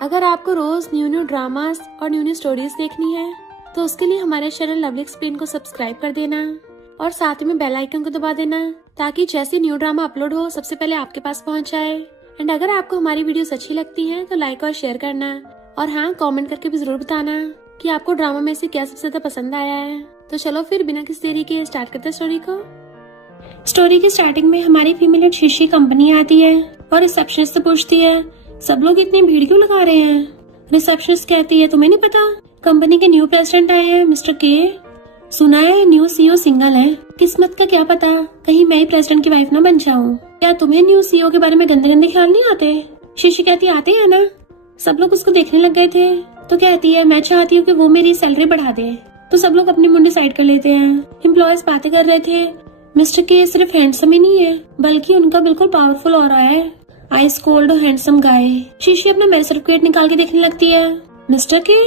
अगर आपको रोज new dramas और न्यू स्टोरीज देखनी है तो उसके लिए हमारे चैनल लवली एक्सप्लेन को सब्सक्राइब कर देना और साथ में बेल आइकन को दबा देना ताकि जैसे न्यू ड्रामा अपलोड हो सबसे पहले आपके पास पहुंच जाए। एंड अगर आपको हमारी वीडियोस अच्छी लगती हैं तो लाइक और शेयर करना और हाँ, कमेंट करके भी जरूर बताना कि आपको ड्रामा में से क्या सबसे ज्यादा पसंद आया है। तो चलो फिर बिना किसी देरी के स्टार्ट करते स्टोरी को। स्टोरी की स्टार्टिंग में हमारी फीमेल हेड शीशी कंपनी आती है और रिसेप्शनिस्ट से पूछती है, सब लोग इतनी भीड़ क्यों लगा रहे हैं। रिसेप्शनिस्ट कहती है, तुम्हें नहीं पता कंपनी के न्यू प्रेसिडेंट आए हैं मिस्टर के। सुना है न्यू सीईओ सिंगल है। किस्मत का क्या पता, कहीं मैं ही प्रेसिडेंट की वाइफ ना बन जाऊं। क्या तुम्हें न्यू सीईओ के बारे में गंदे गंदे ख्याल नहीं आते। शीशी कहती है, आते हैं ना। सब लोग उसको देखने लग गए थे तो कहती है, मैं चाहती हूँ कि वो मेरी सैलरी बढ़ा दे। तो सब लोग अपनी मुंडी साइड कर लेते हैं। एम्प्लॉयज बातें कर रहे थे, मिस्टर के सिर्फ हैंडसम ही नहीं है बल्कि उनका बिल्कुल पावरफुल हो रहा है। Ice cold handsome guy. शीशी अपना मैरिज सर्टिफिकेट निकाल के देखने लगती है। मिस्टर के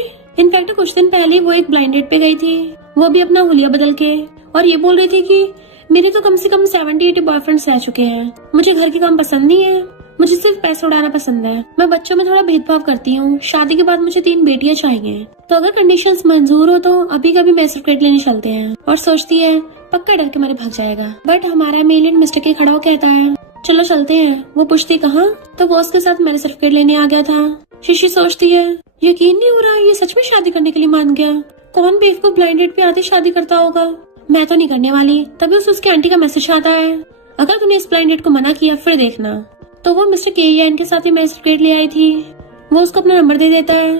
इनफैक्ट कुछ दिन पहले वो एक ब्लाइंड डेट पे गई थी, वो भी अपना हुलिया बदल के, और ये बोल रही थी कि मेरे तो कम से कम 70-80 बॉयफ्रेंड्स रह चुके हैं। मुझे घर के काम पसंद नहीं है, मुझे सिर्फ पैसे उड़ाना पसंद है। मैं बच्चों में थोड़ा भेदभाव करती हूँ। शादी के बाद मुझे 3 बेटियां चाहिए। तो अगर कंडीशंस मंजूर हो तो अभी कभी मैरिज सर्टिफिकेट लेने चलते हैं। और सोचती है पक्का डर के मारे भाग जाएगा। बट हमारा मेल मिस्टर के खड़ा हो कहता है, चलो चलते हैं। वो पूछती कहाँ, तो वो उसके साथ मैरिज सर्टिफिकेट लेने आ गया था। शीशी सोचती है, यकीन नहीं हो रहा ये सच में शादी करने के लिए मान गया। कौन बेवकूफ ब्लाइंड डेट पे आते शादी करता होगा। मैं तो नहीं करने वाली। तभी उसके आंटी का मैसेज आता है, अगर तूने इस ब्लाइंड डेट को मना किया फिर देखना। तो वो मिस्टर के के साथ ही मैरिज सर्टिफिकेट ले आई थी। वो उसको अपना नंबर दे देता है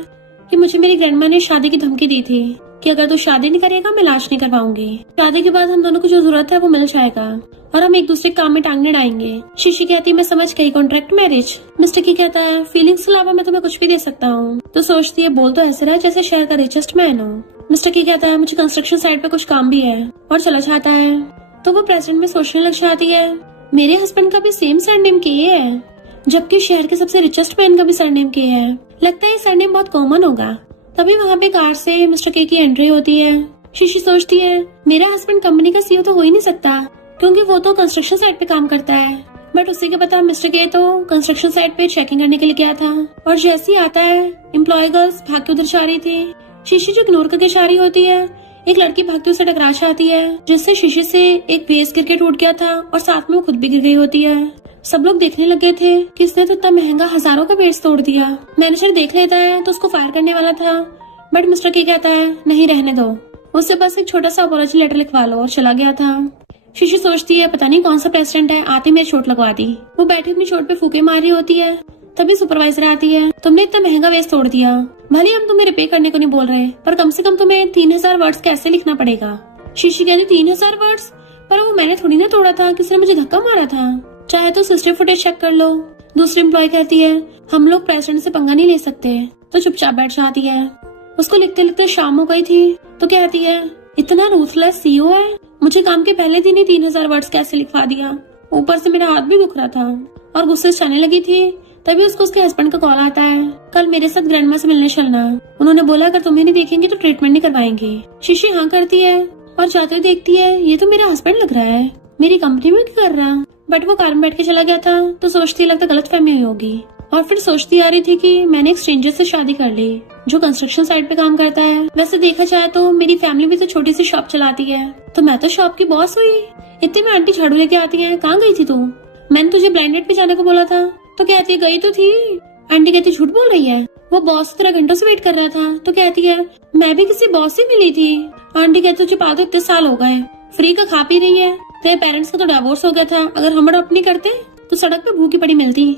कि मुझे मेरी ग्रैंडमा ने शादी की धमकी दी थी कि अगर तू शादी नहीं करेगा मैं लाश नहीं करवाऊंगी। शादी के बाद हम दोनों को जो जरूरत है वो मिल जाएगा और हम एक दूसरे काम में टांग अड़ाएंगे। शीशी कहती है, मैं समझ गई, कॉन्ट्रैक्ट मैरिज। मिस्टर की कहता है, फीलिंग्स के अलावा मैं तुम्हें कुछ भी दे सकता हूँ। तो सोचती है, बोल तो ऐसे रहा जैसे शहर का रिचेस्ट मैन हो। मिस्टर की कहता है, मुझे कंस्ट्रक्शन साइट पे कुछ काम भी है, और चला जाता है। तो वो प्रेसिडेंट में सोचने लग जाती है, मेरे हस्बैंड का भी सेम सरनेम के है, जबकि शहर के सबसे रिचेस्ट मैन का भी सरनेम के है। लगता है ये सरनेम बहुत कॉमन होगा। तभी वहाँ पे कार से मिस्टर के की एंट्री होती है। शीशी सोचती है, मेरा हस्बैंड कंपनी का सीईओ तो हो ही नहीं सकता क्योंकि वो तो कंस्ट्रक्शन साइट पे काम करता है। बट उसी के पता मिस्टर के तो कंस्ट्रक्शन साइट पे चेकिंग करने के लिए गया था, और जैसे ही आता है एम्प्लॉय गर्ल्स भाग के उधर जा रही थी। शीशी जो इग्नोर करके जा रही होती है, एक लड़की भागती उसे टकरा जाती है, जिससे शीशी से एक वेस गिर के टूट गया था और साथ में वो खुद भी गिर गई होती है। सब लोग देखने लगे थे कि इसने तो इतना महंगा हजारों का वेस तोड़ दिया। मैनेजर देख लेता है तो उसको फायर करने वाला था, बट मिस्टर के कहता है, नहीं रहने दो, उससे बस एक छोटा सा अपॉलॉजी लेटर लिखवा लो, और चला गया था। शीशी सोचती है, पता नहीं कौन सा प्रेसिडेंट है, आते मेरी चोट लगवा दी। वो बैठी अपनी चोट पे फूके मार रही होती है। तभी सुपरवाइजर आती है, तुमने इतना महंगा वेस तोड़ दिया, भले हम तुम्हें रिपेयर करने को नहीं बोल रहे, पर कम से कम तुम्हें 3000 वर्ड्स कैसे लिखना पड़ेगा। शीशी कहती, 3000 वर्ड्स? पर वो मैंने थोड़ी ना तोड़ा था, किसी ने मुझे धक्का मारा था, चाहे तो सिस्टम फुटेज चेक कर लो। दूसरी एम्प्लॉय कहती है, हम लोग प्रेसिडेंट से पंगा नहीं ले सकते। तो चुपचाप बैठ जाती है। उसको लिखते लिखते शाम हो गई थी तो कहती है, इतना रूथलेस सीईओ है, मुझे काम के पहले दिन ही 3000 वर्ड्स कैसे लिखवा दिया। ऊपर से मेरा हाथ भी दुख रहा था और गुस्से से जाने लगी थी। तभी उसको उसके हस्बैंड का कॉल आता है, कल मेरे साथ ग्रैंडमा से मिलने चलना। उन्होंने बोला अगर तुम्हें नहीं देखेंगे तो ट्रीटमेंट नहीं करवाएंगे। शीशी हाँ करती है और जाते हुए देखती है, ये तो मेरा हस्बैंड लग रहा है, मेरी कंपनी में क्या कर रहा। बट वो कार में बैठ के चला गया था। तो सोचती लगता गलत फहमी हुई होगी, और फिर सोचती आ रही थी कि मैंने एक स्ट्रेंजर से शादी कर ली जो कंस्ट्रक्शन साइट पे काम करता है। वैसे देखा जाए तो मेरी फैमिली भी तो छोटी सी शॉप चलाती है, तो मैं तो शॉप की बॉस हुई। इतने में आंटी झाड़ू लेके आती है, कहाँ गई थी तू? मैंने तुझे ब्लाइंड डेट पे जाने को बोला था। तो कहती है, गई तो थी। आंटी कहती, झूठ बोल रही है, वो बॉस तेरा घंटों से वेट कर रहा था। तो कहती है, मैं भी किसी बॉस से मिली थी। आंटी कहती, तुझे पागल इतने साल हो गए, फ्री का खा पी रही है, तेरे पेरेंट्स का तो डिवोर्स हो गया था, अगर हम अडॉप्ट नहीं करते तो सड़क पे भूखी पड़ी मिलती।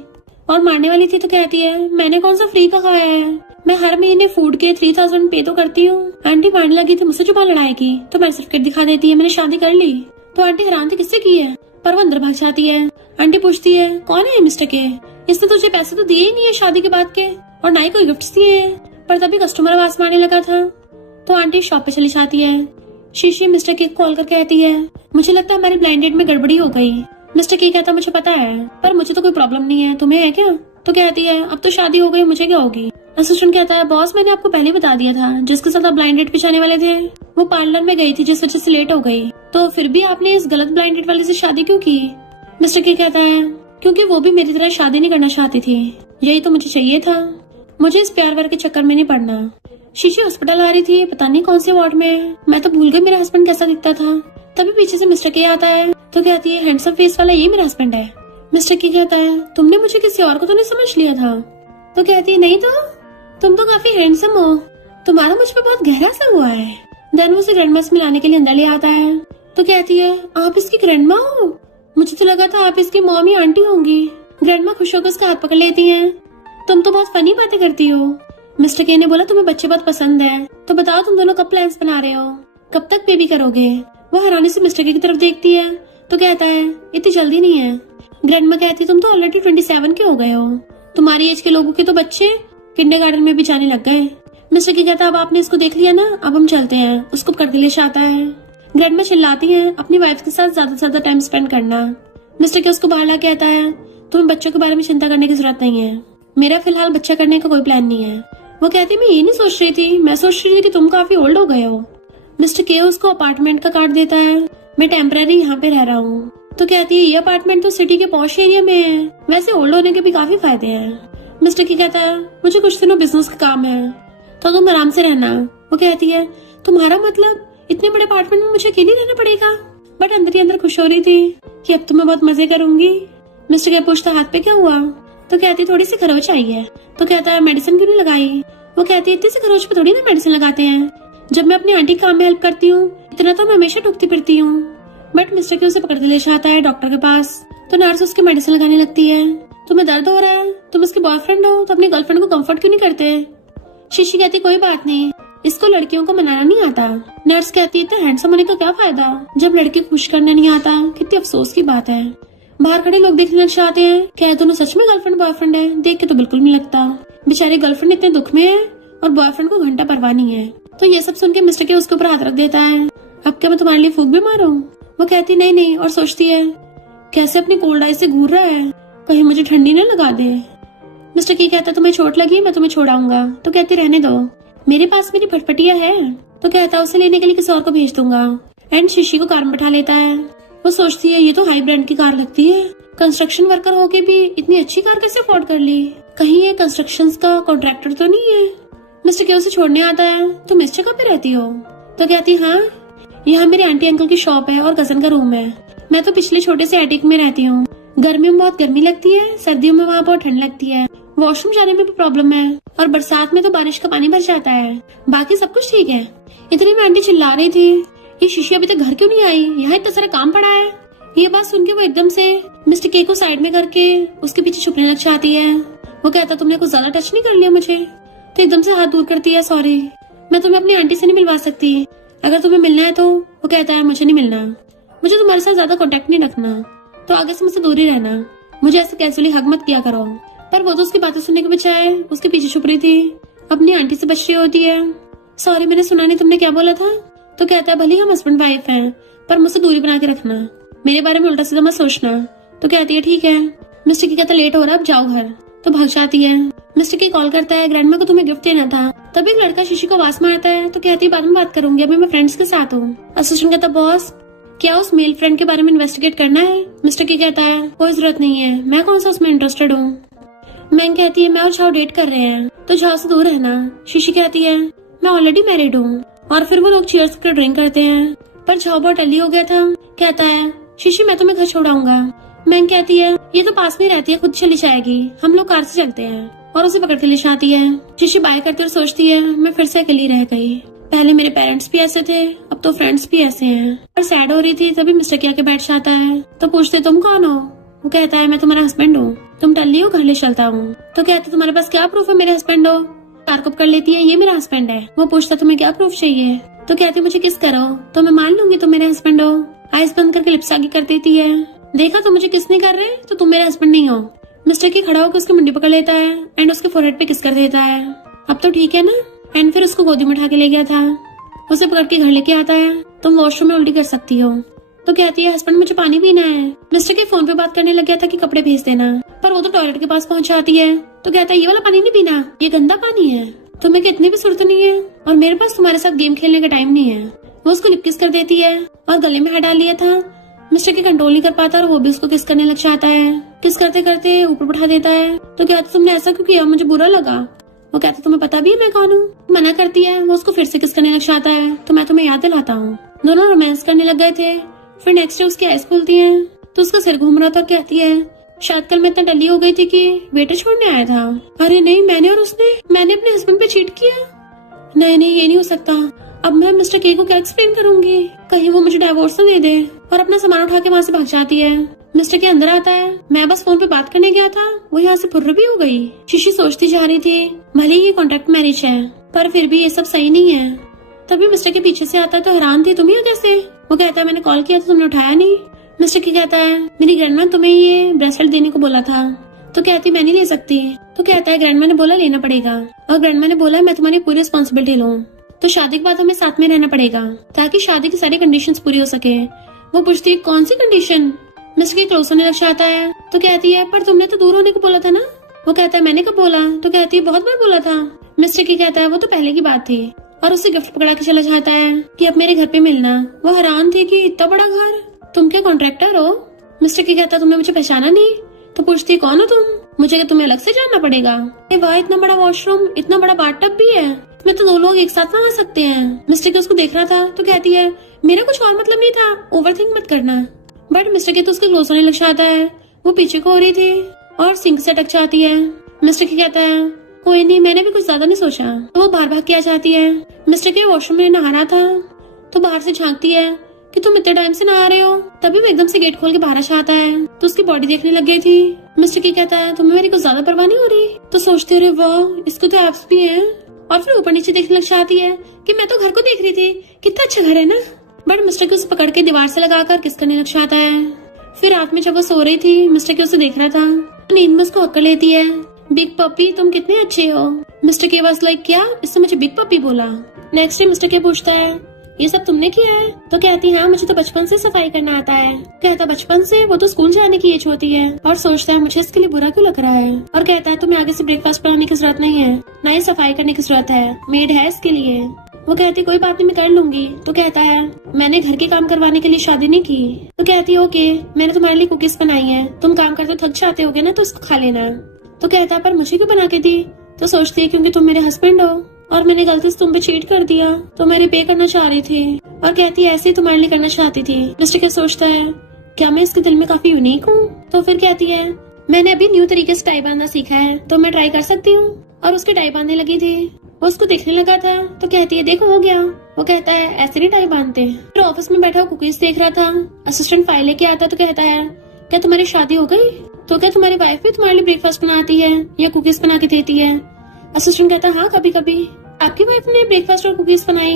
और मारने वाली थी तो कहती है, मैंने कौन सा फ्री का खाया है, मैं हर महीने फूड के 3000 पे तो करती हूँ। आंटी मारने लगी थी, मुझसे जुबान लड़ाएगी, तो मैरिज सर्टिफिकेट दिखा देती है, मैंने शादी कर ली। तो आंटी हैरान थी, किससे की है, पर वो अंदर भाग जाती है। आंटी पूछती है, कौन है मिस्टर के, इसने तुझे पैसे तो दिए ही नहीं है शादी के बाद के, और ना ही कोई गिफ्ट दिए है। पर तभी कस्टमर आवाज मारने लगा था। तो आंटी शॉप पे चली जाती है। शीशी मिस्टर के कॉल कर कहती है, मुझे लगता है हमारी ब्लाइंड डेट में गड़बड़ी हो गई। मिस्टर के कहता, मुझे पता है, पर मुझे तो कोई प्रॉब्लम नहीं है, तुम्हें है क्या? तो कहती है, अब तो शादी हो गई, मुझे क्या होगी। असिस्टेंट कहता है, बॉस मैंने आपको पहले बता दिया था, जिसके साथ आप ब्लाइंड डेट पे जाने वाले थे वो पार्लर में गई थी, जिस वजह से लेट हो गई। तो फिर भी आपने इस गलत ब्लाइंड डेट वाले से शादी क्यों की? मिस्टर के कहता है, क्योंकि वो भी मेरी तरह शादी नहीं करना चाहती थी, यही तो मुझे चाहिए था। मुझे इस प्यार वार के चक्कर में नहीं पड़ना। शीशी हॉस्पिटल आ रही थी, पता नहीं कौन से वार्ड में है। मैं तो भूल गई मेरा हस्बैंड कैसा दिखता था। तभी पीछे से मिस्टर के आता है तो कहती है हैंडसम फेस वाला ये मेरा हस्बैंड है। मिस्टर की कहता है तुमने मुझे किसी और को तो नहीं समझ लिया था। तो कहती है नहीं तो तुम तो काफी हैंडसम हो, तुम्हारा मुझ पे बहुत गहरा सा हुआ है। देन वो उसे ग्रैंडमा से मिलाने के लिए अंदर ले आता है तो कहती है आप इसकी ग्रैंडमा हो? मुझे तो लगा था आप इसकी मॉम या आंटी होंगी। ग्रैंडमा खुश होकर उसका हाथ पकड़ लेती है। तुम तो बहुत फनी बातें करती हो। मिस्टर के ने बोला तुम्हें बच्चे बहुत पसंद है, तो बताओ तुम दोनों कब प्लान्स बना रहे हो, कब तक बेबी करोगे? वो हैरानी से मिस्टर के की तरफ देखती है तो कहता है इतनी जल्दी नहीं है। ग्रैंडमा कहती तुम तो ऑलरेडी 27 के हो गए हो, तुम्हारी एज के लोगों के तो बच्चे किंडरगार्टन में भी जाने लग गए। मिस्टर की कहता अब आपने इसको देख लिया ना, अब हम चलते हैं। उसको पकड़ के ले आता है। ग्रैंडमा चिल्लाती है अपनी वाइफ के साथ ज्यादा से ज्यादा टाइम स्पेंड करना। मिस्टर के उसको बाहर ला कहता है तुम्हें बच्चों के बारे में चिंता करने की जरूरत नहीं है, मेरा फिलहाल बच्चा करने का कोई प्लान नहीं है। वो कहती मैं ये नहीं सोच रही थी, मैं सोच रही थी कि तुम काफी ओल्ड हो गए हो। मिस्टर के उसको अपार्टमेंट का कार्ड देता है, मैं टेम्पररी यहाँ पे रह रहा हूँ। तो कहती है ये अपार्टमेंट तो सिटी के पॉश एरिया में है, वैसे ओल्ड होने के भी काफी फायदे हैं। मिस्टर की कहता है मुझे कुछ दिनों बिजनेस का काम है तो तुम आराम से रहना। वो कहती है तुम्हारा मतलब इतने बड़े अपार्टमेंट में मुझे अकेली रहना पड़ेगा? बट अंदर ही अंदर खुश हो रही थी कि अब तो मैं बहुत मजे करूंगी। मिस्टर के पूछता हाथ पे क्या हुआ? तो कहती थोड़ी सी खरोच आई है। तो कहता है मेडिसिन क्यों नहीं लगाई? वो कहती है इतनी सी खरोच पे थोड़ी ना मेडिसिन लगाते हैं, जब मैं अपनी आंटी काम में हेल्प करती हूँ इतना तो मैं हमेशा ठुकती फिरती हूँ। बट मिस्टर के उसे पकड़ के ले जाता है डॉक्टर के पास तो नर्स उसके मेडिसिन लगाने लगती है। तुम्हें दर्द हो रहा है, तुम इसके बॉयफ्रेंड हो तो अपनी गर्लफ्रेंड को कंफर्ट क्यों नहीं करते? शीशी कहती कोई बात नहीं, इसको लड़कियों को मनाना नहीं आता। नर्स कहती है इतना हैंडसम होने का क्या फायदा जब लड़की खुश करने नहीं आता, कितनी अफसोस की बात है। बाहर खड़े लोग देखने लग जाते हैं क्या दोनों सच में गर्लफ्रेंड बॉयफ्रेंड है? देख के तो बिल्कुल नहीं लगता। बेचारी गर्लफ्रेंड इतने दुख में है और बॉयफ्रेंड को घंटा परवाह नहीं है। तो ये सब सुन के मिस्टर के उसके ऊपर हाथ रख देता है, अब क्या मैं तुम्हारे लिए फूक भी मारूं? वो कहती नहीं नहीं, और सोचती है कैसे अपनी कोल्ड आई से घूर रहा है, कहीं मुझे ठंडी न लगा दे। मिस्टर की कहता तुम्हें चोट लगी मैं तुम्हें छोड़ाऊंगा। तो कहती रहने दो, मेरे पास मेरी फटफटिया है। तो कहता उसे लेने के लिए किसी और को भेज दूंगा। एंड शीशी को कार में बैठा लेता है। वो सोचती है ये तो हाई ब्रांड की कार लगती है, कंस्ट्रक्शन वर्कर होके भी इतनी अच्छी कार कैसे अफोर्ड कर ली, कहीं ये कंस्ट्रक्शन का कॉन्ट्रैक्टर तो नहीं है। मिस्टर के उसे छोड़ने आता है तुम इस जगह पे रहती हो? तो कहती हाँ, यहाँ मेरे आंटी अंकल की शॉप है और कजन का रूम है। मैं तो पिछले छोटे से एटिक में रहती हूँ। गर्मियों में बहुत गर्मी लगती है, सर्दियों में वहाँ बहुत ठंड लगती है, वॉशरूम जाने में भी प्रॉब्लम है और बरसात में तो बारिश का पानी भर जाता है। बाकी सब कुछ ठीक है। इतने में आंटी चिल्ला रही थी ये शीशी अभी तक घर क्यों नहीं आई, यहाँ इतना सारा काम पड़ा है। ये बात सुन के वो एकदम से मिस्टर के को साइड में करके उसके पीछे छुपने लग जाती है। वो कहता तुमने कुछ ज्यादा टच नहीं कर लिया मुझे? तो एकदम से हाथ दूर करती है, सॉरी मैं तुम्हें अपनी आंटी से नहीं मिलवा सकती, अगर तुम्हें मिलना है तो। वो कहता है मुझे नहीं मिलना, मुझे तुम्हारे साथ ज्यादा कॉन्टेक्ट नहीं रखना, तो आगे से मुझसे दूर ही रहना, मुझे ऐसे कैजुअली हग मत किया करो। पर वो तो उसकी बातें सुनने के बजाय उसके पीछे छुप रही थी, अपनी आंटी से बच रही होती है। सॉरी मैंने सुना नहीं, तुमने क्या बोला था? तो कहता है भले हम हस्बैंड वाइफ हैं पर मुझसे दूरी बना के रखना, मेरे बारे में उल्टा सीधा मत सोचना। तो कहती है ठीक है। मिस्टर की कहता लेट हो रहा अब जाओ घर। तो भाग जाती है। मिस्टर की कॉल करता है ग्रैंडमा को तुम्हें गिफ्ट देना था। तभी एक लड़का शीशी को आवाज मारता है तो कहती है बाद में बात करूंगी, अभी मैं फ्रेंड्स के साथ हूँ। असिस्टेंट कहता बॉस क्या उस मेल फ्रेंड के बारे में इन्वेस्टिगेट करना है? मिस्टर की कहता है कोई जरूरत नहीं है, मैं कौन सा उसमें इंटरेस्टेड हूँ। मैंग कहती है मैं और झाओ डेट कर रहे हैं तो झाओ से दूर रहना। शीशी कहती है मैं ऑलरेडी मैरिड हूँ। और फिर वो लोग चीयर्स कर ड्रिंक करते हैं पर झाओ बहुत टल्ली हो गया था। कहता है शीशी मैं तुम्हें घर छोड़ाऊंगा। मैंग कहती है ये तो पास में रहती है, खुद चली जाएगी, हम लोग कार से चलते हैं, और उसे पकड़ के ले जाती है। शीशी बाय करती और सोचती है मैं फिर से अकेली रह गई, पहले मेरे पेरेंट्स भी ऐसे थे अब तो फ्रेंड्स भी ऐसे हैं। पर सैड हो रही थी तभी मिस्टर के आके बैठ जाता है तो पूछते तुम कौन हो? वो कहता है मैं तुम्हारा हस्बैंड हूँ, तुम टल्ली हो, घर ले चलता हूँ। तो कहते तुम्हारे पास क्या प्रूफ है मेरे हस्बैंड हो? कार कप कर लेती है ये मेरा हस्बैंड है। वो पूछता तुम्हें क्या प्रूफ चाहिए? तो कहती मुझे किस करो तो मैं मान लूंगी तुम मेरे हस्बैंड हो। आइस बंद करके लिप्स आगे कर देती है। देखा तुम मुझे किस नहीं कर रहे तो तुम मेरे हस्बैंड नहीं हो। मिस्टर की खड़ा होकर उसकी मुंडी पकड़ लेता है एंड उसके फोरहेड पे किस कर देता है। अब तो ठीक है ना? एंड फिर उसको गोदी में उठा के ले गया था। उसे पकड़ के घर लेके आता है तुम वॉशरूम में उल्टी कर सकती हो। तो कहती है हस्बैंड मुझे पानी पीना है। मिस्टर के फोन पे बात करने लग गया था कि कपड़े भेज देना, पर वो तो टॉयलेट के पास पहुंच जाती है। तो कहता है ये वाला पानी नहीं पीना, ये गंदा पानी है, तुम्हें कितनी भी सुर्त नहीं है और मेरे पास तुम्हारे साथ गेम खेलने का टाइम नहीं है। वो उसको लिप किस कर देती है और गले में हाथ डाल लिया था। मिस्टर की कंट्रोल नहीं कर पाता और वो भी उसको किस करने लग जाता है। किस करते करते ऊपर बैठा देता है। तो क्या तुमने ऐसा क्यों किया, मुझे बुरा लगा। वो कहता तुम्हें पता भी है मैं कौन हूँ। मना करती है, वो उसको फिर से किस करने लग जाता है, तो मैं तुम्हें याद दिलाता हूँ। दोनों रोमांस करने लग गए थे। फिर नेक्स्ट डे उसकी आइज खुलती है तो उसका सिर घूम रहा था और कहती है शायद कल मैं इतना डली हो गई थी कि वेटर छोड़ने आया था। अरे नहीं, मैंने अपने हस्बैंड पे चीट किया। नहीं नहीं, ये नहीं हो सकता। अब मैं मिस्टर के को क्या एक्सप्लेन करूंगी, कहीं वो मुझे डाइवोर्स न दे दे। और अपना सामान उठा के वहाँ से भाग जाती है। मिस्टर के अंदर आता है, मैं बस फोन पे बात करने गया था, वो यहाँ से फुर्र भी हो गई। शीशी सोचती जा रही थी भले ही ये कॉन्ट्रैक्ट मैरिज है पर फिर भी ये सब सही नहीं है। तभी मिस्टर के पीछे से आता है तो हैरान थी, तुम यहाँ कैसे? वो कहता है मैंने कॉल किया तो तुमने उठाया नहीं। मिस्टर के कहता है मेरी ग्रैंडमा तुम्हें ये ब्रेसलेट देने को बोला था। तो कहती मैं नहीं ले सकती। तो कहता है ग्रैंडमा ने बोला लेना पड़ेगा, और ग्रैंडमा ने बोला मैं तुम्हारी पूरी रिस्पॉन्सिबिलिटी लूं, तो शादी के बाद हमें साथ में रहना पड़ेगा ताकि शादी की सारी कंडीशंस पूरी हो सके। वो पूछती है कौन सी कंडीशन? मिस्टर के क्लोज होने लग जाता है तो कहती है पर तुमने तो दूर होने को बोला था ना। वो कहता है मैंने कब बोला? तो कहती है बहुत बार बोला था। मिस्टर की कहता है वो तो पहले की बात थी, और उससे गिफ्ट पकड़ा के चला जाता है कि अब मेरे घर पे मिलना। वो हैरान थी कि इतना बड़ा घर, तुम क्या कॉन्ट्रैक्टर हो? मिस्टर की कहता तुमने मुझे पहचाना नहीं। तो पूछती कौन हो तुम? मुझे क्या तुम्हें अलग से जानना पड़ेगा? वाह इतना बड़ा वॉशरूम, इतना बड़ा बाथटब भी है, मैं तो 2 लोग एक साथ नहा सकते हैं। मिस्टर के उसको देख रहा था तो कहती है मेरा कुछ और मतलब नहीं था, ओवरथिंक मत करना। बट मिस्टर के तो उसके क्लोज होने लग जाता है। वो पीछे को हो रही थी और सिंक से अटक जाती है। मिस्टर के कहता है कोई नहीं, मैंने भी कुछ ज्यादा नहीं सोचा। तो वो बाहर भाग के आ जाती है। मिस्टर के वॉशरूम में नहाना था तो बाहर से झांकती है कि तुम इतने टाइम से नहा रहे हो। तभी वो एकदम से गेट खोल के बाहर आ जाता है तो उसकी बॉडी देखने लग गई थी। मिस्टर की कहता है तुम्हें मेरी कुछ ज्यादा परवाह नहीं हो रही? तो सोचते रहे वाह इसको तो एब्स भी है। और फिर ऊपर नीचे देखने लग जाती है कि मैं तो घर को देख रही थी, कितना अच्छा घर है ना। बट मिस्टर की उसे पकड़ के दीवार से लगाकर किस करने लग जाता है। फिर रात में जब वो सो रही थी मिस्टर की उसे देख रहा था, नींद में उसको अक्ल लेती है बिग पपी तुम कितने अच्छे हो। मिस्टर के बस लाइक क्या, इससे मुझे बिग पपी बोला। नेक्स्ट डे मिस्टर के पूछता है ये सब तुमने किया है? तो कहती है हाँ मुझे तो बचपन से सफाई करना आता है। कहता बचपन से? वो तो स्कूल जाने की एज होती है। और सोचता है मुझे इसके लिए बुरा क्यों लग रहा है। और कहता है तुम्हें आगे से ब्रेकफास्ट बनाने की जरूरत नहीं है, ना ही सफाई करने की जरूरत है, मेड है इसके लिए। वो कहती कोई बात नहीं मैं कर लूंगी। तो कहता है मैंने घर के काम करवाने के लिए शादी नहीं की। तो कहती है ओके मैंने तुम्हारे लिए कुकीज बनाई है, तुम काम करते थक जाते होगे ना तो इसको खा लेना। तो कहता है पर मुझे क्यों बना के दी? तो सोचती है क्योंकि तुम मेरे हस्बैंड हो और मैंने गलती से तुम पे चीट कर दिया तो मैं रिपे करना चाह रही थी। और कहती है ऐसे ही तुम्हारे लिए करना चाहती थी। मिस्टर के सोचता है क्या मैं इसके दिल में काफी यूनिक हूँ? तो फिर कहती है मैंने अभी न्यू तरीके से टाई बांधना सीखा है तो मैं ट्राई कर सकती हूँ। और उसकी टाई बांधने लगी थी, वो उसको देखने लगा था तो कहती है देखो हो गया। वो कहता है ऐसे नहीं टाई बांधते। फिर ऑफिस में बैठा कुकीज देख रहा था, असिस्टेंट फाइल लेके आता तो कहता है क्या तुम्हारी शादी हो गई? तो क्या तुम्हारी वाइफ भी तुम्हारे लिए ब्रेकफास्ट बनाती है या कुकीज बना के देती है? असिस्टेंट कहता है हाँ कभी कभी। आपकी वाइफ ने ब्रेकफास्ट और कुकीज बनाई?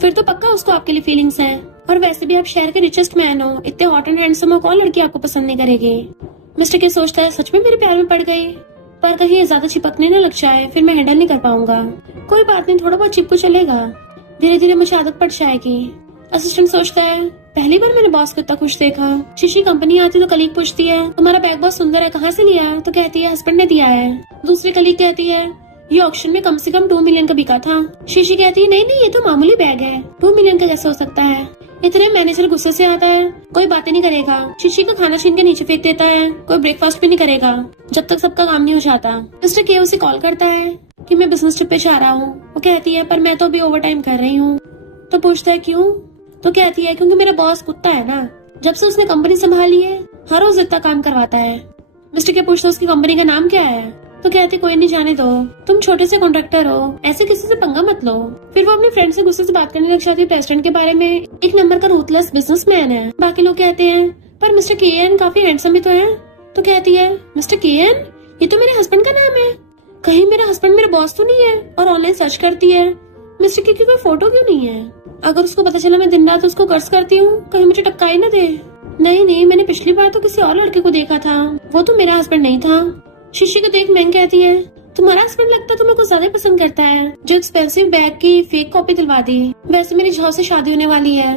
फिर तो पक्का उसको आपके लिए फीलिंग्स है, और वैसे भी आप शहर के रिचेस्ट मैन हो, इतने हॉट एंड हैंडसम हो, कौन लड़की आपको पसंद नहीं करेगी। मिस्टर के सोचता है सच में मेरे प्यार में पड़ गई, पर कहीं ये ज्यादा चिपकने न लग जाए, फिर मैं हैंडल नहीं कर पाऊंगा। कोई बात नहीं थोड़ा बहुत चिपको चलेगा, धीरे धीरे मुझे आदत पड़ जाएगी। असिस्टेंट सोचता है पहली बार मैंने बॉस को इतना खुश देखा। शीशी कंपनी आती तो कलीग पूछती है तुम्हारा बैग बहुत सुंदर है, कहाँ से लिया? तो कहती है हस्बैंड ने दिया है। दूसरी कलीग कहती है ये ऑक्शन में कम से कम 2 मिलियन का बिका था। शीशी कहती है नहीं नहीं ये तो मामूली बैग है, 2 मिलियन का कैसे हो सकता है। इतने मैनेजर गुस्से से आता है, कोई बातें नहीं करेगा, शीशी का खाना छीन के नीचे फेंक देता है, कोई ब्रेकफास्ट भी नहीं करेगा जब तक सबका काम नहीं हो जाता। मिस्टर के उसे कॉल करता है कि मैं बिजनेस ट्रिप पे जा रहा हूँ। वो कहती है पर मैं तो अभी ओवर टाइम कर रही हूँ। तो पूछता है क्यों? तो कहती है क्योंकि मेरा बॉस कुत्ता है ना, जब से उसने कंपनी संभाली है हर रोज इतना काम करवाता है। मिस्टर के पूछता उसकी कंपनी का नाम क्या है? तो कहते कोई नहीं जाने दो, तुम छोटे से कॉन्ट्रैक्टर हो, ऐसे किसी से पंगा मत लो। फिर वो अपने फ्रेंड से गुस्से से बात करने लग जाती है प्रेसिडेंट के बारे में, एक नंबर का रूथलेस बिजनेसमैन है। बाकी लोग कहते हैं पर मिस्टर केएन काफी हैंडसम भी तो है। तो कहती है मिस्टर केएन ये तो मेरे हस्बैंड का नाम है, कहीं मेरा हस्बैंड मेरा बॉस तो नहीं है। और ऑनलाइन सर्च करती है मिस्टर की कोई फोटो क्यों नहीं है। अगर उसको पता चला मैं दिन रात उसको कर्ज करती हूँ कहीं मुझे टपकाई न दे। नहीं नहीं मैंने पिछली बार तो किसी और लड़के को देखा था, वो तो मेरा हस्बैंड नहीं था। शीशी को देख मैंग कहती है तुम्हारा हस्बैंड लगता तुम्हें कुछ ज्यादा पसंद करता है, जो एक्सपेंसिव बैग की फेक कॉपी दिलवा दी। वैसे मेरी झाओ से शादी होने वाली है,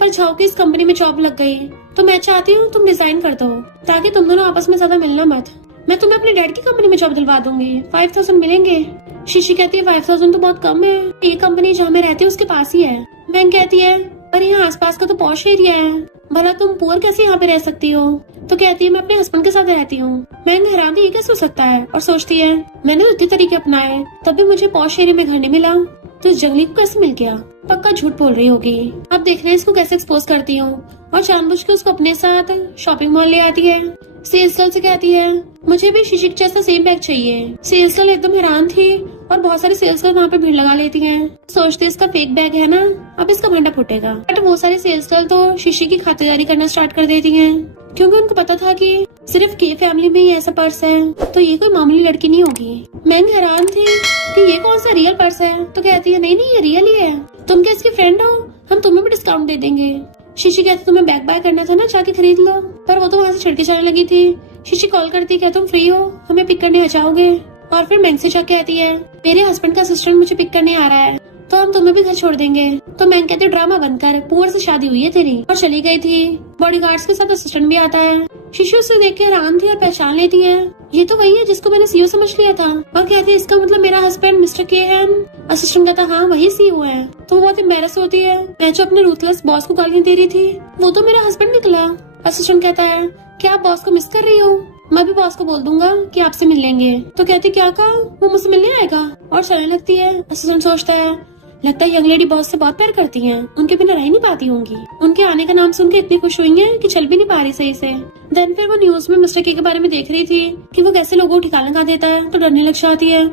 पर झाओ की इस कंपनी में जॉब लग गई, तो मैं चाहती हूँ तुम रिजाइन कर दो ताकि तुम दोनों आपस में ज्यादा मिलना मत। मैं तुम्हें अपने डैड की कंपनी में जॉब दिलवा दूंगी, 5000 मिलेंगे। शीशी कहती है 5000 तो बहुत कम है, ये कंपनी जहाँ मैं रहती हूँ उसके पास ही है। मैंग कहती है पर यहाँ आसपास का तो पॉश एरिया है, भला तुम पुअर कैसे यहाँ पे रह सकती हो? तो कहती है मैं अपने हस्बैंड के साथ रहती हूँ। मैं हैरान थी ये कैसे हो सकता है, और सोचती है मैंने तो इतने तरीके अपनाए तब भी मुझे पॉश एरिया में घर नहीं मिला, तो इस जंगली को कैसे मिल गया? पक्का झूठ बोल रही होगी। अब देख रहे हैं इसको कैसे एक्सपोज करती हूँ। और जानबूझ के उसको अपने साथ शॉपिंग मॉल ले आती है। सेल्स गर्ल से कहती है मुझे भी शिशिक जैसा सेम बैग चाहिए। सेल्स गर्ल एकदम हैरान थी और बहुत सारी सेल्स गर्ल वहाँ पे भीड़ लगा लेती हैं। सोचते इसका फेक बैग है ना, अब इसका भंडा फूटेगा। बट वो सारी सेल्स गर्ल तो शिशी की खातिरदारी करना स्टार्ट कर देती हैं, क्योंकि उनको पता था कि सिर्फ के फैमिली में ही ऐसा पर्स है, तो ये कोई मामूली लड़की नहीं होगी। मैं हैरान थी कि ये कौन सा रियल पर्स है। तो कहती है नहीं नहीं ये रियल ही है, तुम क्या इसकी फ्रेंड हो, हम तुम्हें भी डिस्काउंट दे देंगे। शिशी कहती तुम्हें बैग बाय करना था ना, जाके खरीद लो, पर वो तो वहाँ से छिड़के जाने लगी थी। शिशी कॉल करती क्या तुम फ्री हो, हमें पिक करने आ जाओगे? और फिर मैंग से जाके कहती है मेरे हस्बैंड का असिस्टेंट मुझे पिक करने आ रहा है, तो हम तुम्हें भी घर छोड़ देंगे। तो मैंग कहती ड्रामा बंद कर, पुअर से शादी हुई है तेरी, और चली गई थी। बॉडीगार्ड्स के साथ असिस्टेंट भी आता है। शिशु उसे देख के हैरान थी और पहचान लेती है ये तो वही है जिसको मैंने सीईओ समझ लिया था। और कहती है इसका मतलब मेरा हस्बैंड मिस्टर के है। असिस्टेंट कहता हाँ वही सीईओ है। तो वो बहुत एम्बैरस होती है, मैं जो अपने रूथलेस बॉस को गालियां दे रही थी वो तो मेरा हस्बैंड निकला। असिस्टेंट कहता है क्या आप बॉस को मिस कर रही हो? मैं भी बॉस को बोल दूंगा कि आपसे मिल लेंगे। तो कहती क्या कहा, वो मुझसे मिलने आएगा, और चलने लगती है। असिस्टेंट सोचता है लगता है यंग लेडी बॉस से बहुत प्यार करती हैं, उनके बिना रह नहीं पाती होंगी। उनके आने का नाम सुन के इतनी खुश हुई हैं कि चल भी नहीं पा रही सही से। देन फिर वो न्यूज में मिस्टर के बारे में देख रही थी कि वो कैसे लोगों को ठिकाना लगा देता है, तो डरने लग जाती है।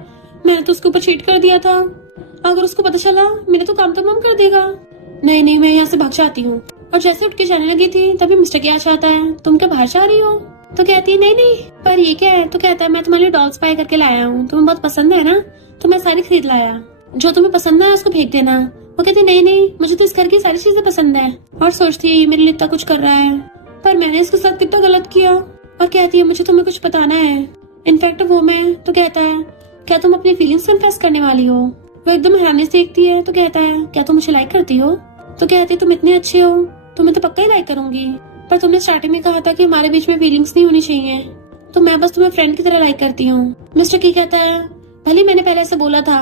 मैंने तो उसके ऊपर चीट कर दिया था, अगर उसको पता चला मेरे तो काम तमाम कर देगा। नहीं नहीं मैं यहाँ से भाग जाती हूँ। और जैसे उठ के जाने लगी थी तभी मिस्टर के आ जाता है, तुम क्या बाहर जा रही हो? तो कहती है नहीं नहीं पर ये क्या है? तो कहता है मैं तुम्हारे लिए डॉल्स बाय करके लाया हूँ, तुम्हें बहुत पसंद है ना, तो मैं सारी खरीद लाया, जो तुम्हें पसंद है उसको फेंक देना। वो कहती नहीं नहीं मुझे तो इस घर की सारी चीजें पसंद है। और सोचती है ये मेरे लिए इतना कुछ कर रहा है, पर मैंने इसके साथ कितना गलत किया। और कहती है मुझे तुम्हें कुछ बताना है, इनफैक्ट वो मैं। तो कहता है क्या तुम अपनी फीलिंग्स कन्फेस करने वाली हो? वो एकदम हैरानी से देखती है। तो कहता है क्या तुम मुझे लाइक करती हो? तो कहती है तुम इतने अच्छे हो, तुम्हें तो पक्का ही लाइक करूंगी, पर तुमने स्टार्टिंग में कहा था कि हमारे बीच में फीलिंग्स नहीं होनी चाहिए, तो मैं बस तुम्हें फ्रेंड की तरह लाइक करती हूँ। मिस्टर की कहता है भले मैंने पहले ऐसे बोला था,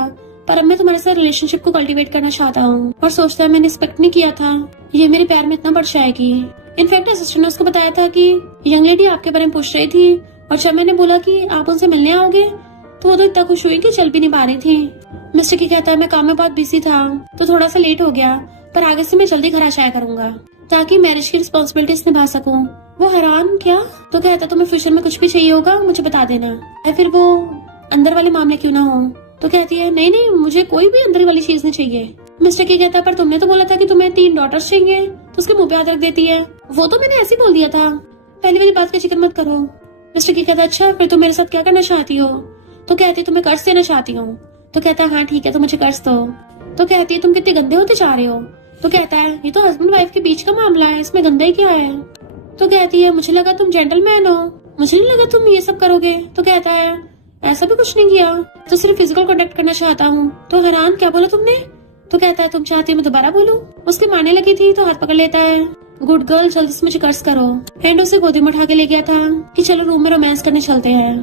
पर अब मैं तुम्हारे साथ रिलेशनशिप को कल्टीवेट करना चाहता हूँ। और सोचता है मैंने एक्सपेक्ट नहीं किया था ये मेरे प्यार में इतना बढ़ जाएगी। इनफैक्ट असिस्टेंट ने उसको बताया था कि यंग लेडी आपके बारे में पूछ रही थी, और जब मैंने बोला कि आप उनसे मिलने आओगे तो वो तो इतना खुश हुई कि चल भी नहीं पा रही थी। मिस्टर की कहता है मैं काम में बहुत बिजी था तो थोड़ा सा लेट हो गया, पर आगे से मैं जल्दी घर आ जाया करूंगा ताकि मैरिज की रिस्पॉन्सिबिलिटीज निभा सकूं। वो हैरान क्या? तो कहता तुम्हें फ्यूचर में कुछ भी चाहिए होगा मुझे बता देना, या फिर वो अंदर वाले मामले क्यों ना हो। तो कहती है नहीं नहीं मुझे कोई भी अंदर वाली चीज नहीं चाहिए। मिस्टर की कहता है पर तुमने तो बोला था कि तुम्हें 3 डॉटर्स चाहिए, तो उसके मुंह पे हाथ रख देती है। वो तो मैंने ऐसे ही बोल दिया था, पहली वाली बात का जिक्र मत करो। मिस्टर की कहता है अच्छा फिर तुम मेरे साथ क्या करना चाहती हो? तो कहती है तुम्हें कर्ज देना चाहती हूँ। तो कहता है हाँ ठीक है तो मुझे कर्ज दो। तो कहती है तुम कितने गंदे होते जा रहे हो। तो कहता है ये तो हस्बैंड वाइफ के बीच का मामला है, इसमें गंदा ही क्या है। तो कहती है मुझे लगा तुम जेंटलमैन हो, मुझे नहीं लगा तुम ये सब करोगे। तो कहता है ऐसा भी कुछ नहीं किया, तो सिर्फ फिजिकल कॉन्टेक्ट करना चाहता हूँ। तो हैरान क्या बोला तुमने? तो कहता है तुम चाहती हो मैं दोबारा बोलूं? उसके मारने लगी थी तो हाथ पकड़ लेता है, गुड गर्ल जल्दी से मुझे कर्ज करो। एंड उसे गोदी में उठा के ले गया था कि चलो रूम में रोमांस करने चलते हैं।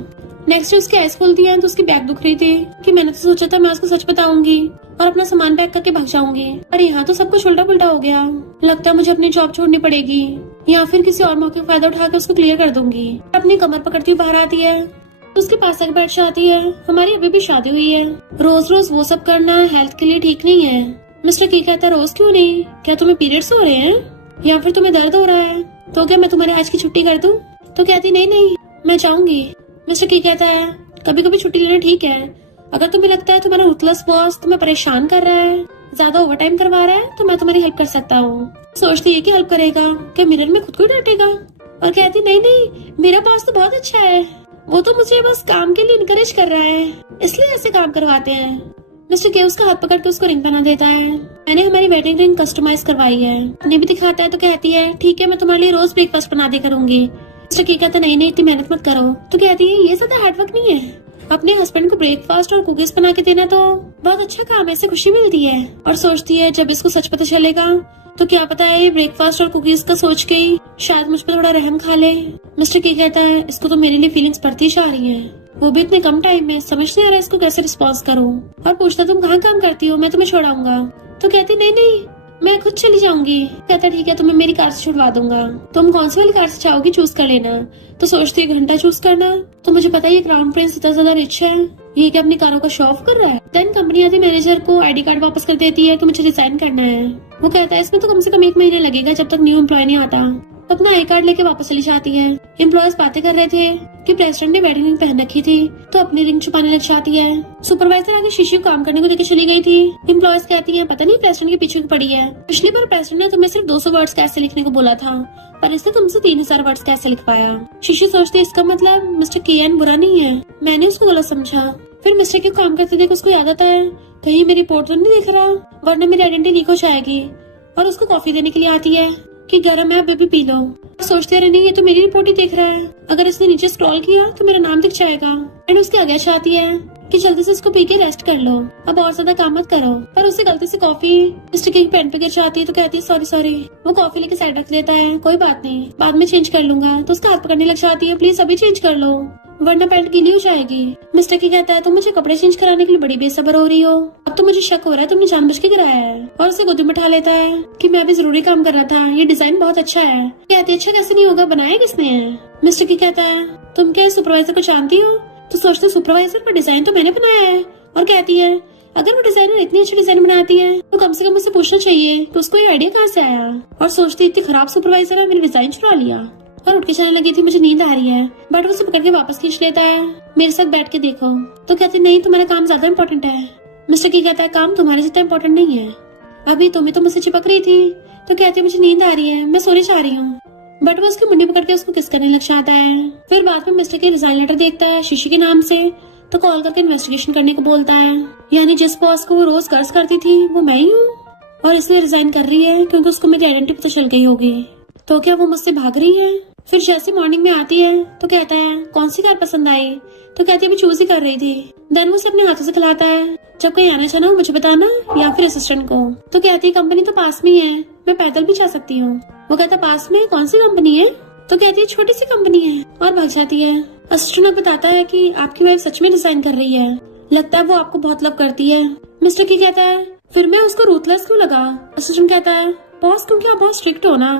नेक्स्ट उसकी आइज खुलती है तो उसकी बैग दुख रही थी कि मैंने तो सोचा था मैं उसको सच बताऊंगी और अपना सामान पैक करके भाग जाऊंगी, पर यहाँ तो सब कुछ उल्टा पुल्टा हो गया। लगता है मुझे अपनी जॉब छोड़नी पड़ेगी या फिर किसी और मौके का फायदा उठा के उसको क्लियर कर दूंगी। अपनी कमर पकड़ती हुई बाहर आती है तो उसके पास आके बैठ जाती है। हमारी अभी भी शादी हुई है, रोज रोज वो सब करना हेल्थ के लिए ठीक नहीं है। मिस्टर की कहता है रोज क्यों नहीं, क्या तुम्हें पीरियड्स हो रहे हैं या फिर तुम्हें दर्द हो रहा है? तो क्या मैं तुम्हारे आज की छुट्टी कर दूं? तो कहती नहीं नहीं मैं जाऊंगी। मिस्टर की कहता है कभी कभी छुट्टी लेना ठीक है, अगर तुम्हें लगता है तुम्हारा रूथलेस बॉस तुम्हें परेशान कर रहा है, ज्यादा ओवरटाइम करवा रहा है, तो मैं तुम्हारी हेल्प कर सकता हूँ। सोचती है कि हेल्प करेगा, क्या मिरर में खुद को डांटेगा? और कहती नहीं नहीं मेरा बॉस तो बहुत अच्छा है, वो तो मुझे बस काम के लिए इनकरेज कर रहा है, इसलिए ऐसे काम करवाते हैं। मिस्टर के उसका हाथ पकड़ के उसको रिंग पहना देता है। मैंने हमारी वेडिंग रिंग कस्टमाइज करवाई है, उन्हें भी दिखाता है। तो कहती है ठीक है मैं तुम्हारे लिए रोज ब्रेकफास्ट बना दे करूंगी। मिस्टर की कहता नहीं नहीं इतनी मेहनत मत करो। तो कहती है ये ज्यादा हार्डवर्क नहीं है, अपने हस्बैंड को ब्रेकफास्ट और कुकीज बना के देना तो बहुत अच्छा काम है, इससे खुशी मिलती है। और सोचती है जब इसको सच पता चलेगा तो क्या पता है ये ब्रेकफास्ट और कुकीज का सोच के ही शायद मुझ पर थोड़ा रहम खा ले। मिस्टर की कहता है इसको तो मेरे लिए फीलिंग्स बढ़ती जा रही हैं, वो भी इतने कम टाइम में, समझ नहीं आ रहा इसको कैसे रिस्पॉन्स करूं। और पूछता तुम कहाँ काम करती हो, मैं तुम्हें छोड़ाऊंगा। तो कहती नहीं नहीं मैं खुद चली जाऊंगी। कहता ठीक है, तुम्हें मेरी कार से छुड़वा दूंगा, तुम कौन सी वाली कार से चाहोगी चूज कर लेना। तो सोचती है घंटा चूज करना। तो मुझे पता है ये क्राउन प्रिंस इतना ज्यादा रिच है, ये क्या अपनी कारों का शो ऑफ कर रहा है। देन कंपनी आती मैनेजर को आईडी कार्ड वापस कर देती है कि मुझे रिजाइन करना है। वो कहता है इसमें तो कम से कम 1 महीना लगेगा जब तक न्यू एम्प्लॉय नहीं आता। अपना आई कार्ड लेके वापस चली जाती है। एम्प्लॉयज बातें कर रहे थे कि प्रेसिडेंट ने वेडिंग रिंग पहन रखी थी, तो अपनी रिंग छुपाने लग जाती है। सुपरवाइजर आगे शीशी को काम करने को लेकर चली गई थी। एम्प्लॉयज कहती हैं पता नहीं प्रेसिडेंट के पीछे पड़ी है, पिछली बार प्रेसिडेंट ने तुम्हें सिर्फ 200 वर्ड्स कैसे लिखने को बोला था, पर इसने तुमसे 3000 वर्ड्स कैसे लिख पाया। शीशी सोचती है इसका मतलब मिस्टर केएन बुरा नहीं है, मैंने उसको गलत समझा। फिर मिस्टर के काम करते देख उसको याद आता है कहीं मेरी रिपोर्ट तो नहीं दिख रहा, वरना मेरी आइडेंटिटी लीक हो जाएगी। और उसको कॉफी देने के लिए आती है कि गर्म है, बेबी पी लो। सोचते रहे नहीं ये तो मेरी रिपोर्ट ही देख रहा है, अगर इसने नीचे स्क्रॉल किया तो मेरा नाम दिख जाएगा। एंड उसके आगे चाहती है कि जल्दी से इसको पी के रेस्ट कर लो, अब और ज्यादा काम मत करो। पर उससे गलती से कॉफी मिस्टर के पेन पे गिर जाती है, तो कहती है सॉरी सॉरी। वो कॉफी लेके साइड रख देता है, कोई बात नहीं बाद में चेंज कर लूंगा। तो उसका हाथ पकड़ने लग जाती है, प्लीज अभी चेंज कर लो वरना पैंट गीली हो जाएगी। मिस्टर की कहता है तुम मुझे कपड़े चेंज कराने के लिए बड़ी बेसब्र हो रही हो, अब तो मुझे शक हो रहा है तुमने जानबूझ के कराया है। और उसे गोदी में उठा लेता है कि मैं अभी जरूरी काम कर रहा था, ये डिजाइन बहुत अच्छा है। कहती है अच्छा कैसे नहीं होगा, बनाया किसने है। मिस्टर की कहता है तुम क्या सुपरवाइजर को जानती हो। तो सोचते सुपरवाइजर पर डिजाइन तो मैंने बनाया है। और कहती है अगर वो डिजाइनर इतनी अच्छी डिजाइन बनाती है तो कम से कम मुझसे पूछना चाहिए कि उसको ये आइडिया कहाँ से आया। और सोचती इतनी खराब सुपरवाइजर है, मेरी डिजाइन चुरा लिया। और उठ के चलने लगी थी, मुझे नींद आ रही है, बट वो उसे पकड़ के वापस खींच लेता है, मेरे साथ बैठ के देखो। तो कहती नहीं तुम्हारा काम ज्यादा इम्पोर्टेंट है। मिस्टर की कहता है काम तुम्हारे जितना इम्पोर्टेंट नहीं है, अभी तुम ही तो मुझसे चिपक रही थी। तो कहती है मुझे नींद आ रही है, मैं सोने चाह रही हूँ। बट वो उसकी मुंडी पकड़ के उसको किस करने लग जाता है। फिर बाद में मिस्टर के रिजाइन लेटर देखता है शीशी के नाम से, तो कॉल करके इन्वेस्टिगेशन करने को बोलता है। यानी जिस बॉस को वो रोज कर्ज करती थी वो मैं ही हूँ, और इसलिए रिजाइन कर रही है क्योंकि उसको मेरी आइडेंटिटी पता चल गई होगी। तो क्या वो मुझसे भाग रही है। फिर जैसे मॉर्निंग में आती है तो कहता है कौन सी कार पसंद आई। तो कहती है अभी चूज ही कर रही थी। देन वो उसे अपने हाथों से खिलाता है, जब कहीं आना चाहना हो मुझे बताना या फिर असिस्टेंट को। तो कहती है कंपनी तो पास में ही है, मैं पैदल भी जा सकती हूँ। वो कहता पास में कौन सी कंपनी है। तो कहती है छोटी सी कंपनी है, और भाग जाती है। असिस्टेंट बताता है कि आपकी वाइफ सच में रिजाइन कर रही है, लगता है वो आपको बहुत लव करती है। मिस्टर की कहता है फिर मैं उसको रूथलेस क्यों लगा। असिस्टेंट कहता है बॉस क्योंकि आप बहुत स्ट्रिक्ट हो ना,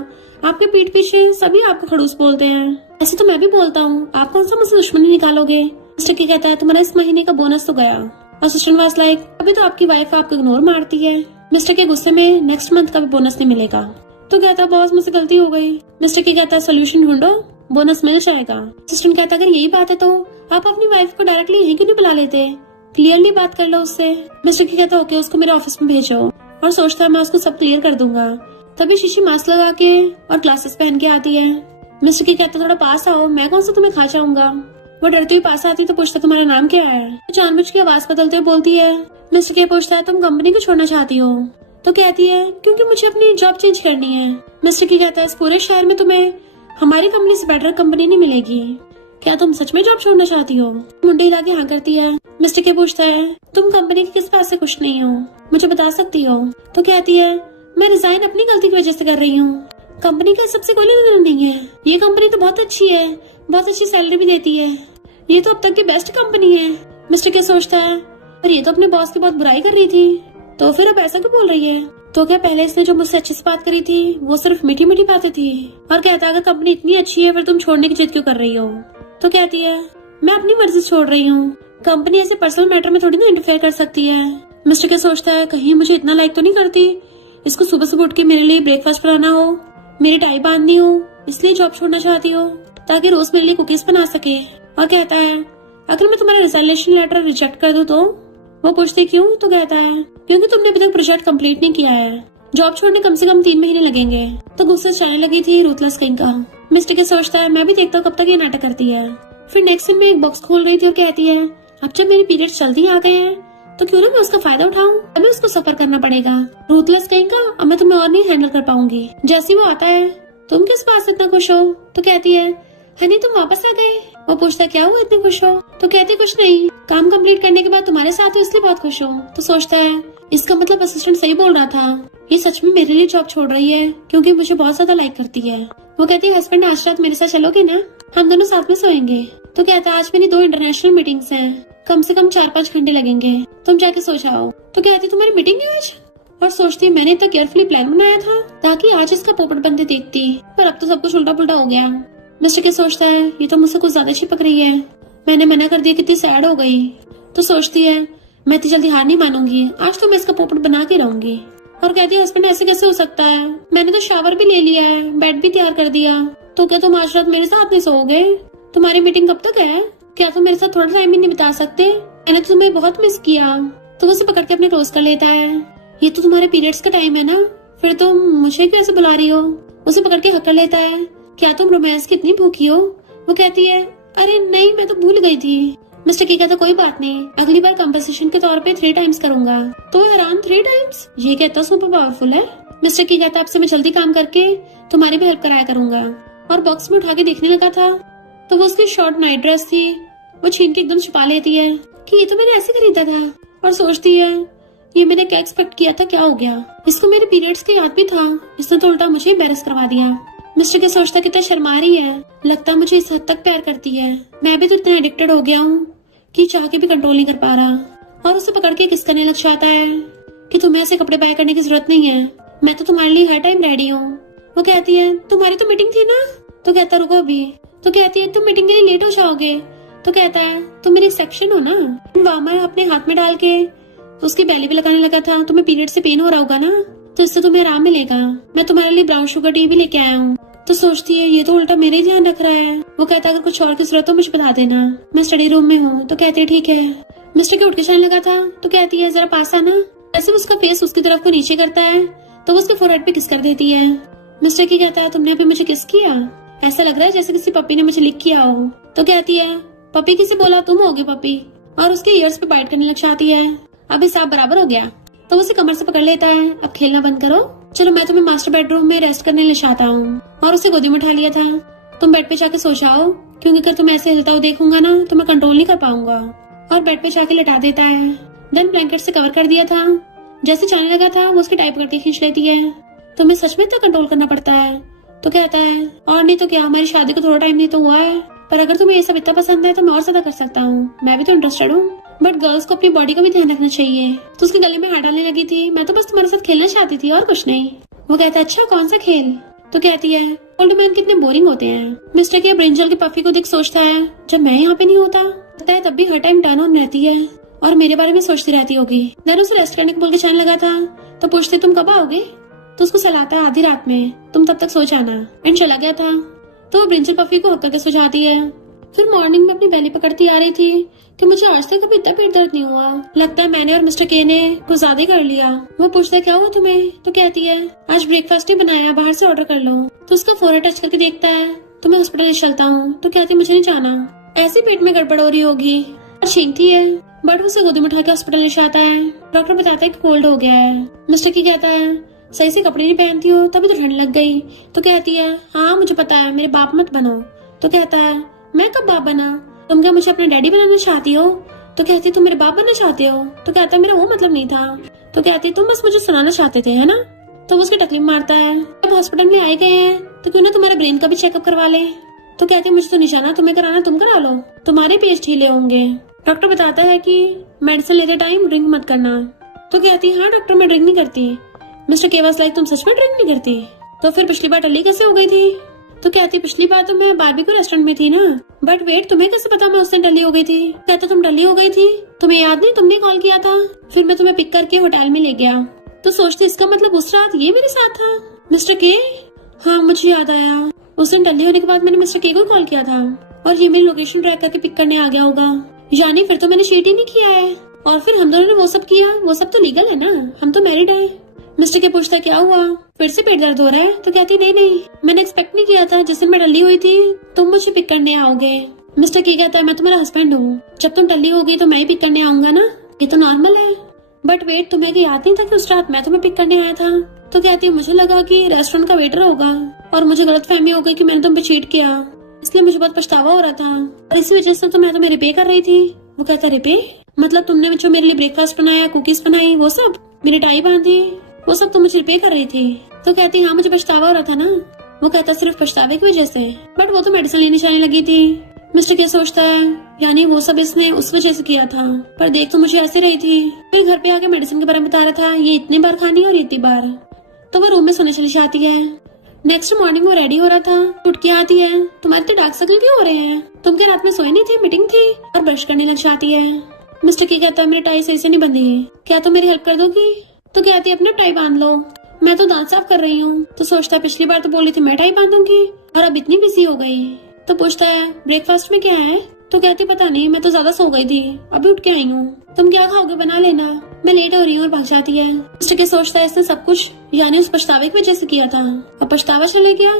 आपके पीठ पीछे सभी आपको खड़ूस बोलते हैं, ऐसे तो मैं भी बोलता हूँ, आप कौन सा मुझसे दुश्मनी निकालोगे। मिस्टर की कहता है तुम्हारा इस महीने का बोनस तो गया। असिस्टेंट वाज लाइक अभी तो आपकी वाइफ आपको इग्नोर मारती है। मिस्टर के गुस्से में नेक्स्ट मंथ का भी बोनस नहीं मिलेगा। तो कहता बॉस मुझसे गलती हो गई। मिस्टर की कहता है सोल्यूशन ढूंढो, बोनस मिल जाएगा। असिस्टेंट कहता अगर यही बात है तो आप अपनी वाइफ को डायरेक्टली यहीं क्यों नहीं बुला लेते, क्लियरली बात कर लो उससे। मिस्टर की कहता ओके उसको मेरे ऑफिस में भेजो, और सोचता है मैं उसको सब क्लियर कर दूंगा। तभी शीशी मास्क लगा के और ग्लासेस पहन के आती है। मिस्टर की कहता थोड़ा पास आओ, मैं कौन सा तुम्हें खा जाऊंगा। वो डरती हुई पास आती तो पूछता तुम्हारा नाम क्या है। जानबूझ के आवाज बदलते हुए बोलती है। मिस्टर के पूछता है तुम कंपनी को छोड़ना चाहती हो। तो कहती है क्योंकि मुझे अपनी जॉब चेंज करनी है। मिस्टर की कहता है इस पूरे शहर में तुम्हें हमारी कंपनी से बेटर कंपनी नहीं मिलेगी, क्या तुम सच में जॉब छोड़ना चाहती हो। मुंडी हिला के हाँ करती है। मिस्टर के पूछता है तुम कंपनी के किस बात से खुश नहीं हो, मुझे बता सकती हो। तो कहती है मैं रिजाइन अपनी गलती की वजह से कर रही हूँ, कंपनी का सबसे कोई लेना देना नहीं है। ये कंपनी तो बहुत अच्छी है, बहुत अच्छी सैलरी भी देती है, ये तो अब तक की बेस्ट कंपनी है। मिस्टर के सोचता है पर ये तो अपने बॉस की बहुत बुराई कर रही थी, तो फिर अब ऐसा क्यों बोल रही है। तो क्या पहले इसने जो मुझसे अच्छी से बात करी थी वो सिर्फ मीठी मीठी बातें थी। और कहता है अगर कंपनी इतनी अच्छी है फिर तुम छोड़ने की जिद क्यों कर रही हो। तो कहती है मैं अपनी मर्जी से छोड़ रही हूँ, कंपनी ऐसे पर्सनल मैटर में थोड़ी ना इंटरफेयर कर सकती है। मिस्टर के सोचता है कहीं मुझे इतना लाइक तो नहीं करती, इसको सुबह सुबह उठ के मेरे लिए ब्रेकफास्ट बनाना हो, मेरी टाई बांधनी हो, इसलिए जॉब छोड़ना चाहती हो ताकि रोज मेरे लिए कुकीज बना सके। और कहता है अगर मैं तुम्हारा रिजाइनेशन लेटर रिजेक्ट कर दूं तो। वो पूछती क्यों। तो कहता है क्योंकि तुमने अभी तक प्रोजेक्ट कंप्लीट नहीं किया है, जॉब छोड़ने कम से कम 3 महीने लगेंगे। तो गुस्से चलने लगी थी रूथलेस कहीं का। मिस्टर के सोचता है मैं भी देखता हूँ कब तक ये नाटक करती है। फिर नेक्स्ट दिन में एक बॉक्स खोल रही थी और कहती है अब जब मेरी पीरियड्स जल्दी आ गए हैं तो क्यों ना मैं उसका फायदा उठाऊं, हमें उसको सफर करना पड़ेगा। रूथलेस कहीं का अब मैं तुम्हें और नहीं हैंडल कर पाऊंगी। जैसे वो आता है तुम किस बात से इतना खुश हो। तो कहती है हनी तुम वापस आ गए। वो पूछता क्या हुआ इतने खुश हो। तो कहती कुछ नहीं, काम कंप्लीट करने के बाद तुम्हारे साथ हो इसलिए बहुत खुश हूँ। तो सोचता है इसका मतलब असिस्टेंट सही बोल रहा था, ये सच में मेरे लिए जॉब छोड़ रही है क्योंकि मुझे बहुत ज्यादा लाइक करती है। वो कहती है हस्बैंड आज रात मेरे साथ चलोगे ना, हम दोनों साथ में सोएंगे। तो कहता है आज मेरी 2 इंटरनेशनल मीटिंग्स हैं, कम से कम 4-5 घंटे लगेंगे, तुम जाके सो जाओ। तो कहती तुम्हारी मीटिंग है आज। और सोचती है मैंने इतना केयरफुली प्लान बनाया था ताकि आज इसका पोपट बनते देखती, पर अब तो सब कुछ उल्टा पुल्टा हो गया। मिस्टर के सोचता है ये तो मुझसे कुछ ज्यादा चिपक रही है, मैंने मना कर दिया, कितनी सैड हो गई। तो सोचती है मैं इतनी जल्दी हार नहीं मानूंगी, आज तो मैं इसका पोपट बना के रहूंगी। और कहती है हस्बैंड ऐसे कैसे हो सकता है, मैंने तो शावर भी ले लिया है, बेड भी तैयार कर दिया, तो क्या तुम आज रात मेरे साथ नहीं सोओगे? तुम्हारी मीटिंग कब तक है? क्या तुम मेरे साथ थोड़ा टाइम भी नहीं बिता सकते? मैंने तो तुम्हें बहुत मिस किया। तो वो उसे पकड़ के अपने क्लोज कर लेता है। ये तो तुम्हारे पीरियड्स का टाइम है ना, फिर तुम मुझे क्यों ऐसे बुला रही हो? उसे पकड़ के हक कर लेता है। क्या तुम रोमांस की इतनी भूखी हो? वो कहती है अरे नहीं, मैं तो भूल गई थी। मिस्टर की कहता कोई बात नहीं, अगली बार कंपनसेशन के तौर पे 3 टाइम्स करूंगा। तो हैरान 3 टाइम्स, ये कहता सुपर पावरफुल है। मिस्टर की कहता आपसे मैं जल्दी काम करके तुम्हारी भी हेल्प कराया करूंगा। और बॉक्स में उठा के देखने लगा था तो वो उसकी शॉर्ट नाइट ड्रेस थी, वो छीन के एकदम छुपा लेती है कि ये तो मैंने ऐसे खरीदा था। और सोचती है ये मैंने क्या एक्सपेक्ट किया था, क्या हो गया, इसको मेरे पीरियड्स का याद भी था, इसने तो उल्टा मुझे एम्बैरेस करवा दिया। मिस्टर के सोचता कितना शर्मा रही है, लगता मुझे इस हद तक प्यार करती है, मैं भी तो इतना एडिक्टेड हो गया हूँ कि चाह के भी कंट्रोल नहीं कर पा रहा। और उसे पकड़ के किस करने लग जाता है कि तुम्हें ऐसे कपड़े बाय करने की जरूरत नहीं है, मैं तो तुम्हारे लिए हर टाइम रेडी हूँ। वो कहती है तुम्हारी तो मीटिंग थी ना? तो कहता रुको अभी। तो कहती है तुम मीटिंग के लिए लेट हो जाओगे। तो कहता है तुम मेरी सेक्शन हो ना। वार्मर अपने हाथ में डाल के उसकी बेली पे लगाने लगा था, तुम्हें पीरियड से पेन हो रहा होगा ना, तो इससे तुम्हें आराम मिलेगा, मैं तुम्हारे लिए ब्राउन शुगर टी भी लेके आया हूँ। तो सोचती है ये तो उल्टा मेरे ही ध्यान रख रहा है। वो कहता है अगर कुछ और की जरूरत हो मुझे बता देना, मैं स्टडी रूम में हूँ। तो कहती है ठीक है। मिस्टर के उठ के जाने लगा था तो कहती है जरा पास आना। ऐसे उसका फेस उसकी तरफ को नीचे करता है तो वो उसके फोरहेड पे किस कर देती है। मिस्टर की कहता है तुमने अभी मुझे किस किया, ऐसा लग रहा है जैसे किसी पपी ने मुझे लिख किया हो। तो कहती है पपी किसे बोला, तुम होगी पपी। और उसके ईयर्स पे बाइट करने लग जाती है। अब हिसाब बराबर हो गया। तो उसे कमर से पकड़ लेता है, अब खेलना बंद करो, चलो मैं तुम्हें मास्टर बेडरूम में रेस्ट करने ले जाता हूँ। और उसे गोदी में उठा लिया था, तुम बेड पे जाके सो जाओ, क्योंकि अगर तुम ऐसे हिलता हुआ देखूंगा ना तो मैं कंट्रोल नहीं कर पाऊंगा। और बेड पे जाके लेटा देता है। देन ब्लैंकेट से कवर कर दिया था। जैसे जाने लगा था वो उसकी टाइप करके खींच लेती है, तुम्हें सच में इतना कंट्रोल करना पड़ता है? तो कहता है और नहीं तो क्या, हमारी शादी को थोड़ा टाइम नहीं तो हुआ है, पर अगर तुम्हें ये सब इतना पसंद है तो मैं और ज्यादा कर सकता हूँ, मैं भी तो इंटरेस्टेड हूँ। बट गर्ल्स को अपनी बॉडी का भी ध्यान रखना चाहिए। तो उसके गले में हाथ डालने लगी थी, मैं तो बस तुम्हारे साथ खेलना चाहती थी और कुछ नहीं। वो कहता है अच्छा कौन सा खेल? तो कहती है ओल्ड मैन कितने बोरिंग होते हैं। मिस्टर के ब्रिंजल के पफी को देख सोचता है जब मैं यहाँ पे नहीं होता है तब भी हर टाइम टर्न ऑन रहती है और मेरे बारे में सोचती रहती होगी। देन उसे रेस्ट करने को बोल के जाने लगा था तो पूछते तुम कब आओगे? तो उसको सलाता है आधी रात में, तुम तब तक सो जाना। एंड चला गया था। तो वो ब्रिंजल पफी को हक करके सो जाती है। फिर मॉर्निंग में अपनी बेली पकड़ती आ रही थी कि मुझे आज तक कभी इतना पेट दर्द नहीं हुआ, लगता है मैंने और मिस्टर के ने कुछ ज्यादा ही कर लिया। वो पूछता है क्या हुआ तुम्हें? तो कहती है आज ब्रेकफास्ट ही बनाया, बाहर से ऑर्डर कर लो। तो उसका फोरहेड टच करके देखता है, तो मैं हॉस्पिटल ले चलता हूँ। तो कहती मुझे नहीं जाना, ऐसे पेट में गड़बड़ हो रही होगी। और छीनती है बट उसे गोदी में उठा के हॉस्पिटल ले जाता है। डॉक्टर बताता है कि कोल्ड हो गया है। मिस्टर की कहता है सही से कपड़े नहीं पहनती हो तभी तो ठंड लग गई। तो कहती है हाँ मुझे पता है, मेरे बाप मत बनो। तो कहता है मैं कब बाप बना, तुम क्या मुझे अपने डैडी बनाना चाहती हो? तो कहती तुम मेरे बाप बनना चाहते हो? तो कहता मेरा वो मतलब नहीं था। तो कहती तुम बस मुझे सुनाना चाहते थे है ना? तो वो उसकी टकली मारता है। अब हॉस्पिटल में आए गए हैं तो क्यों ना तुम्हारे ब्रेन का भी चेकअप करवा ले। तो कहती मुझे तो नहीं जाना, तुम्हें कराना तुम करा लो, तुम्हारे पेज ढीले होंगे। डॉक्टर बताता है कि मेडिसिन लेते टाइम ड्रिंक मत करना। तो कहती हाँ डॉक्टर मैं ड्रिंक नहीं करती। मिस्टर केवास लाइक तुम सच में ड्रिंक नहीं करती? तो फिर पिछली बार टल्ली कैसे हो गई थी? तो कहती पिछली बार तो मैं बारबेक्यू रेस्टोरेंट में थी ना। बट वेट तुम्हें कैसे पता मैं उस दिन टल्ली हो गई थी? कहता तुम टल्ली हो गई थी, तुम्हें याद नहीं तुमने कॉल किया था, फिर मैं तुम्हें पिक करके होटल में ले गया। तो सोचती इसका मतलब उस रात ये मेरे साथ था। मिस्टर के हाँ मुझे याद आया, उस दिन टल्ली होने के बाद मैंने मिस्टर के को कॉल किया था और ये मेरी लोकेशन ट्रैक करके पिक करने आ गया होगा, यानी फिर तो मैंने चीट ही नहीं किया है। और फिर हम दोनों ने वो सब किया, वो सब तो लीगल है ना, हम तो मैरिड है। मिस्टर के पूछता क्या हुआ, फिर से पेट दर्द हो रहा है? तो कहती नहीं मैंने एक्सपेक्ट नहीं किया था जिस दिन मैं टल्ली हुई थी तुम मुझे पिक करने आओगे। मिस्टर की कहता है मैं तुम्हारा हस्बैंड हूँ, जब तुम टल्ली होगी तो मैं ही पिक करने आऊंगा ना, ये तो नॉर्मल है। बट वेट तुम्हें याद नहीं था कि उस रात मैं तुम्हें पिक करने आया था? तो कहती मुझे लगा कि रेस्टोरेंट का वेटर होगा और मुझे गलतफहमी हो गई कि मैंने तुम पे चीट किया, इसलिए मुझे बहुत पछतावा हो रहा था और इसी वजह से तो मैं तुम्हें रिपे कर रही थी। वो कहता रिपे मतलब तुमने जो मेरे लिए ब्रेकफास्ट बनाया, कुकीज बनाई, वो सब मेरी टाई बांधी, वो सब तुम मुझे रिपे कर रही थी? तो कहती हाँ मुझे पछतावा हो रहा था ना। वो कहता सिर्फ पछतावे की वजह से? बट वो तो मेडिसिन लेने जाने लगी थी। मिस्टर के सोचता है यानी वो सब इसने उस वजह से किया था, पर देख तो मुझे ऐसे रही थी। फिर घर पे आके मेडिसिन के बारे में बता रहा था, ये इतनी बार खानी और इतनी बार। तो वो रूम में सोने चली जाती है। नेक्स्ट मॉर्निंग वो रेडी हो रहा था, उठ के आती है, तुम्हारे तो डार्क सर्कल क्यों हो रहे हैं? तुम क्या रात में सोए नहीं थे? मीटिंग थी। और ब्रश करने लग जाती है। मिस्टर की कहता है मेरी टाई सही से नहीं बंधी, क्या तुम मेरी हेल्प कर दोगी? तो कहती है अपना टाई बांध लो, मैं तो दांत साफ कर रही हूँ। तो सोचता है पिछली बार तो बोली थी मैं टाई बांधूंगी और अब इतनी बिजी हो गई। तो पूछता है ब्रेकफास्ट में क्या है? तो कहती पता नहीं, मैं तो ज्यादा सो गई थी, अभी उठ के आई हूँ। तुम क्या खाओगे? बना लेना, मैं लेट हो रही हूँ। और भाग जाती है। मिस्टर के सोचता है इसने सब कुछ यानी उस पछतावे की वजह से किया था। अब पछतावा चले गया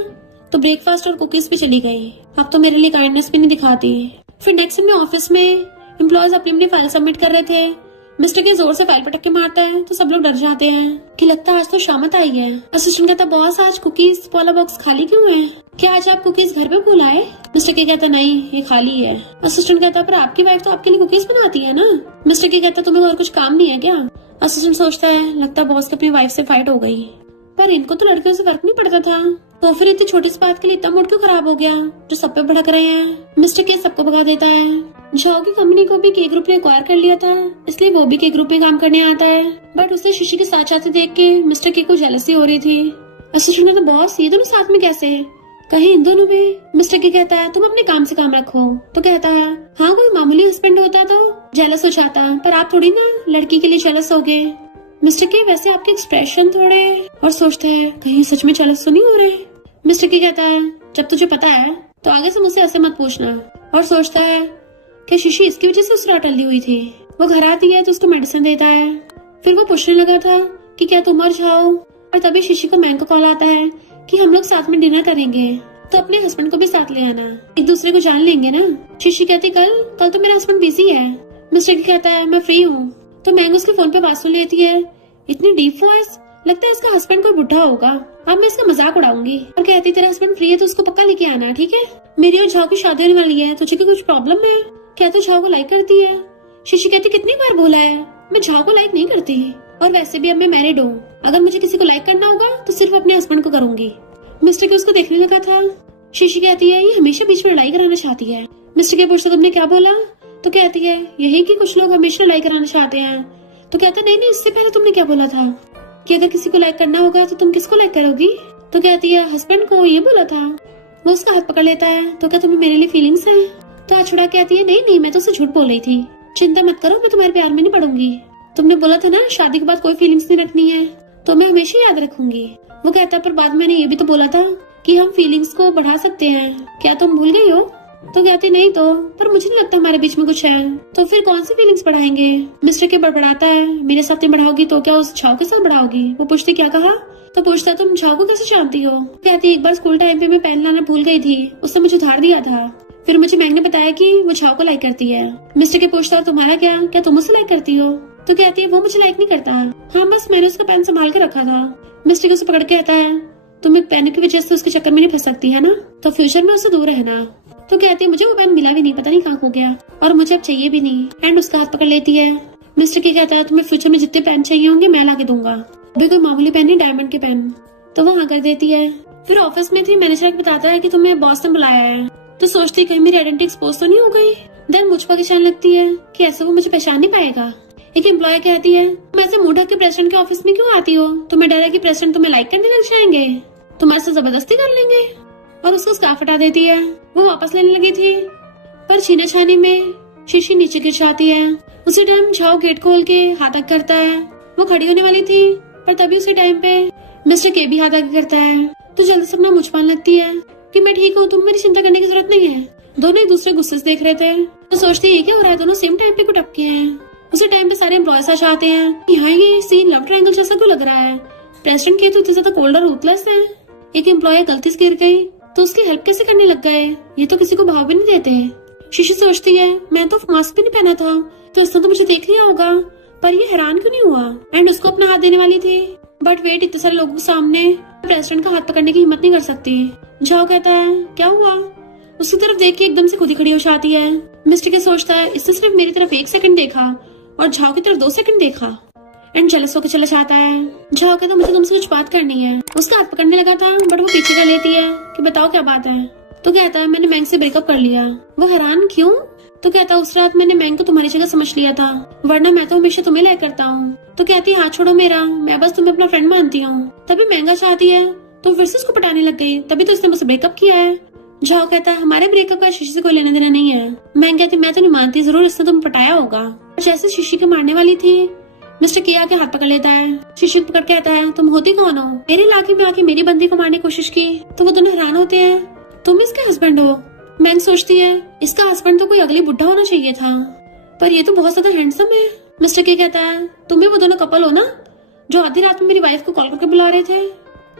तो ब्रेकफास्ट और कुकीज भी चली गई। अब तो मेरे लिए काइंडनेस भी नहीं दिखाती। फिर नेक्स्ट में ऑफिस में एम्प्लॉयज अपनी अपनी फाइल सबमिट कर रहे थे। मिस्टर के जोर से फाइल पटक के मारता है तो सब लोग डर जाते हैं कि लगता है आज तो शामत आई है। असिस्टेंट कहता बॉस आज कुकीज वाला बॉक्स खाली क्यों है? क्या आज आप कुकीज घर पे भूल आए? मिस्टर के कहता नहीं, ये खाली है। असिस्टेंट कहता पर आपकी वाइफ तो आपके लिए कुकीज बनाती है ना। मिस्टर के कहता तुम्हें और कुछ काम नहीं है क्या? असिस्टेंट सोचता है लगता बॉस की अपनी वाइफ से फाइट हो गई, पर इनको तो लड़कियों से फर्क नहीं पड़ता था, तो फिर इतनी छोटी सी बात के लिए इतना मूड क्यों खराब हो गया जो सब पे भड़क रहे हैं। मिस्टर के सबको भगा देता है। झाओ की कंपनी को भी के ग्रुप ने एक्वायर कर लिया था, इसलिए वो भी के ग्रुप में काम करने आता है। बट उसे शीशी के साथ जाते देख के मिस्टर के को जेलसी हो रही थी। असिस्टेंट कहता बॉस ये दोनों साथ में कैसे? कहीं इन दोनों में? मिस्टर के कहता है तुम अपने काम से काम रखो। तो कहता है हाँ कोई मामूली हस्बैंड होता तो जेलस हो जाता, पर आप थोड़ी ना लड़की के लिए जेलस हो गए। मिस्टर के वैसे आपके एक्सप्रेशन थोड़े, और सोचते हैं कहीं सच में जेलस तो नहीं हो रहे। मिस्टर के कहता है जब तुझे पता है तो आगे से मुझसे ऐसे मत पूछना। और सोचता है कि शीशी इसकी वजह से उस रात टल्ली हुई थी। वो घर आती है तो उसको मेडिसिन देता है। फिर वो पूछने लगा था कि क्या तुम और जाओ, और तभी शीशी को मैम का कॉल आता है कि हम लोग साथ में डिनर करेंगे, तो अपने हस्बैंड को भी साथ ले आना, एक दूसरे को जान लेंगे ना। शीशी कहती कल तो मेरा हस्बैंड बिजी है। मिस्टर के कहता है मैं फ्री हूँ। तो मैंगो उसके फोन पे बात सुन लेती है, इतनी डीप वॉइस, लगता है इसका हस्बैंड कोई बुढ़ा होगा। अब मैं इसका मजाक उड़ाऊंगी और कहती तेरा हस्बैंड फ्री है तो उसको पक्का लेके आना, ठीक है? मेरी और झाओ की शादी होने वाली है, तुझे कुछ प्रॉब्लम है क्या? तो झाओ को लाइक करती है। शीशी कहती कितनी बार बोला है मैं झाओ को लाइक नहीं करती, और वैसे भी अब मैं मैरिड हूँ, अगर मुझे किसी को लाइक करना होगा तो सिर्फ अपने हस्बैंड को करूंगी। मिस्टर के उसको देखने लगा था। शीशी कहती है ये हमेशा बीच में लड़ाई कराना चाहती है। मिस्टर के पूछता तुमने क्या बोला? तो कहती है यही कि कुछ लोग हमेशा लड़ाई कराना चाहते हैं। तो कहता नहीं इससे पहले तुमने क्या बोला था कि अगर किसी को लाइक करना होगा तो तुम किसको लाइक करोगी? तो कहती है हस्बैंड को, ये बोला था। वो उसका हाथ पकड़ लेता है। तो क्या तुम्हें मेरे लिए फीलिंग्स है? तो हाथ छुड़ा कहती है नहीं मैं तो उसे झूठ बोल रही थी, चिंता मत करो मैं तुम्हारे प्यार में नहीं पड़ूंगी। तुमने बोला था ना शादी के बाद कोई फीलिंग्स नहीं रखनी है, तो मैं हमेशा याद रखूंगी। वो कहता है पर बाद में मैंने ये भी तो बोला था कि हम फीलिंग्स को बढ़ा सकते हैं, क्या तुम भूल गई हो? तो कहती नहीं तो, पर मुझे नहीं लगता हमारे बीच में कुछ है। तो फिर कौन सी फीलिंग्स बढ़ाएंगे? मिस्टर के बड़बड़ाता है मेरे साथ नहीं बढ़ाओगी तो क्या उस झाओ के साथ बढ़ाओगी? वो पूछती क्या कहा? तो पूछता तुम झाओ को कैसे जानती हो? कहती एक बार स्कूल टाइम पे मैं पेन लाना भूल गई थी, उसने मुझे उधार दिया था, फिर मुझे मैंग ने बताया कि वो झाओ को लाइक करती है। मिस्टर के पूछता तुम्हारा क्या तुम उसे लाइक करती हो? तो कहती है वो मुझे लाइक नहीं करता, हाँ बस मैंने उसका पेन संभाल के रखा था। मिस्टर के उसे पकड़ के कहता है तुम एक पेन की वजह से उसके चक्कर में नहीं फंस सकती है ना, तो फ्यूचर में उससे दूर रहना। तो कहती है मुझे वो पेन मिला भी नहीं, पता नहीं कहाँ खो गया, और मुझे अब चाहिए भी नहीं। एंड उसका हाथ पकड़ लेती है। मिस्टर के कहता है तुम्हें फ्यूचर में जितने पेन चाहिए होंगे मैं ला के दूंगा, अभी कोई मामूली पेन नहीं, डायमंड के पेन। तो वो हाँ कर देती है। फिर ऑफिस में थी मैनेजर बताता है कि तुम्हें बॉस ने बुलाया है। तो सोचती कहीं मेरी आइडेंटिटी एक्सपोज तो नहीं हो गई। देन मुझ पर पहचान लगती है कि ऐसे वो मुझे पहचान नहीं पाएगा। एक एम्प्लॉय कहती है तुम ऐसे मुंह ढक के प्रेसिडेंट के ऑफिस में क्यों आती हो? तुम्हें डर है कि प्रेसिडेंट तुम्हें लाइक करने लग जाएंगे, तुम्हारे से जबरदस्ती कर लेंगे। और उसको स्कार्फ हटा देती है। वो वापस लेने लगी थी, पर छीना छानी में शीशी नीचे गिर जाती है। उसी टाइम झाओ गेट खोल के हाथ आगे करता है। वो खड़ी होने वाली थी, पर तभी उसी टाइम पे मिस्टर के भी हाथ आगे करता है। तो जल्दी से अपना मुझ पान लगती है कि मैं ठीक हूँ, तुम मेरी चिंता करने की जरूरत नहीं है। दोनों एक दूसरे गुस्से से देख रहे थे। तो सोचती है ये क्या हो रहा है, दोनों सेम टाइम पे क्यों टपके हैं। उसी टाइम पे सारे एम्प्लॉयज आ जाते हैं कि हाँ ये सीन लव ट्रायंगल जैसा क्यों लग रहा है, प्रेसिडेंट के तो इतने ज्यादा कोल्ड और रूथलेस है। एक एम्प्लॉय गलती से गिर गई तो उसकी हेल्प कैसे करने लग गए, ये तो किसी को भाव भी नहीं देते। शीशी सोचती है मैं तो मास्क भी नहीं पहना था, तो उसने तो मुझे देख लिया होगा, पर ये हैरान क्यों नहीं हुआ। एंड उसको अपना हाथ देने वाली थी, बट वेट इतने सारे लोगों के सामने प्रेसिडेंट का हाथ पकड़ने की हिम्मत नहीं कर सकती। झाओ कहता है क्या हुआ? उसकी तरफ देख के एकदम से खुद ही खड़ी हो जाती है। मिस्टर के सोचता है इसने सिर्फ मेरी तरफ 1 सेकंड देखा और झाओ की तरफ 2 सेकंड देखा। एंड जेलस होकर चला जाता है। झाओ कहता मुझे तुमसे कुछ बात करनी है। उसका हाथ पकड़ने लगा था, बट वो पीछे कर लेती है कि बताओ क्या बात है। तो कहता है मैंने मैंग से ब्रेकअप कर लिया। वो हैरान क्यों? तो कहता है उस रात मैंने मैंग को तुम्हारी जगह समझ लिया था, वरना मैं तो हमेशा तुम्हें लाइक करता हूँ। तो कहती है हाथ छोड़ो मेरा, मैं बस तुम्हें अपना फ्रेंड मानती हूँ। तभी महंगा चाहती है तो फिर से उसको पटाने लग गई, तभी तो उसने मुझसे ब्रेकअप किया है। झाओ कहता है हमारे ब्रेकअप का शीशी से कोई लेना देना नहीं है। मैं कहती मैं तो नहीं मानती, जरूर इसने तुम्हें पटाया होगा। जैसे शीशी के मारने वाली थी, मिस्टर के आके हाथ पकड़ लेता है। शीशी को पकड़ कहता है तुम होती कौन हो, मेरे इलाके में आके मेरी बंदी को मारने की कोशिश की। तो वो दोनों हैरान होते हैं, तुम इसके हस्बैंड हो। मैंग सोचती है इसका हस्बैंड तो कोई अगली बुढ़ा होना चाहिए था, पर ये तो बहुत ज्यादा हैंडसम है। मिस्टर के कहता है तुम भी वो दोनों कपल हो ना जो आधी रात में मेरी वाइफ को कॉल करके बुला रहे थे।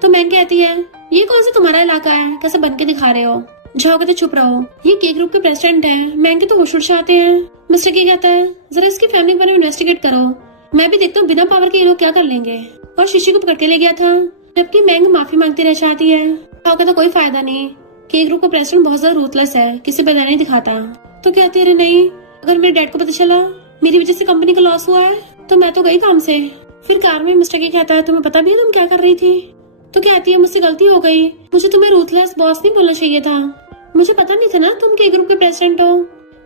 तो मैंग कहती है ये कौन सा तुम्हारा इलाका है, कैसे बन के दिखा रहे हो। झाओ कहते चुप रहो, ये के ग्रुप के प्रेसिडेंट है। मैंग के तो होश उड़ आते हैं। मिस्टर के कहता है जरा इसकी फैमिली के बारे में इन्वेस्टिगेट करो, मैं भी देखता हूँ बिना पावर के ये लोग क्या कर लेंगे। और शीशी को पकड़ के ले गया था, जबकि मैंग माफी मांगती रह जाती है। झाओ कहता कोई फायदा नहीं, के ग्रुप का प्रेसिडेंट बहुत ज्यादा रूथलेस है, किसी पे दया नहीं दिखाता। तो कहते अरे नहीं, अगर मेरे डैड को पता चला मेरी वजह से कंपनी का लॉस हुआ है तो मैं तो गई काम से। फिर कार में मिस्टर के कहता है तुम्हें पता भी है तुम क्या कर रही थी। तो कहती है मुझसे गलती हो गई, मुझे तुम्हें रूथलेस बॉस नहीं बोलना चाहिए था, मुझे पता नहीं था ना तुम के ग्रुप के प्रेसिडेंट हो।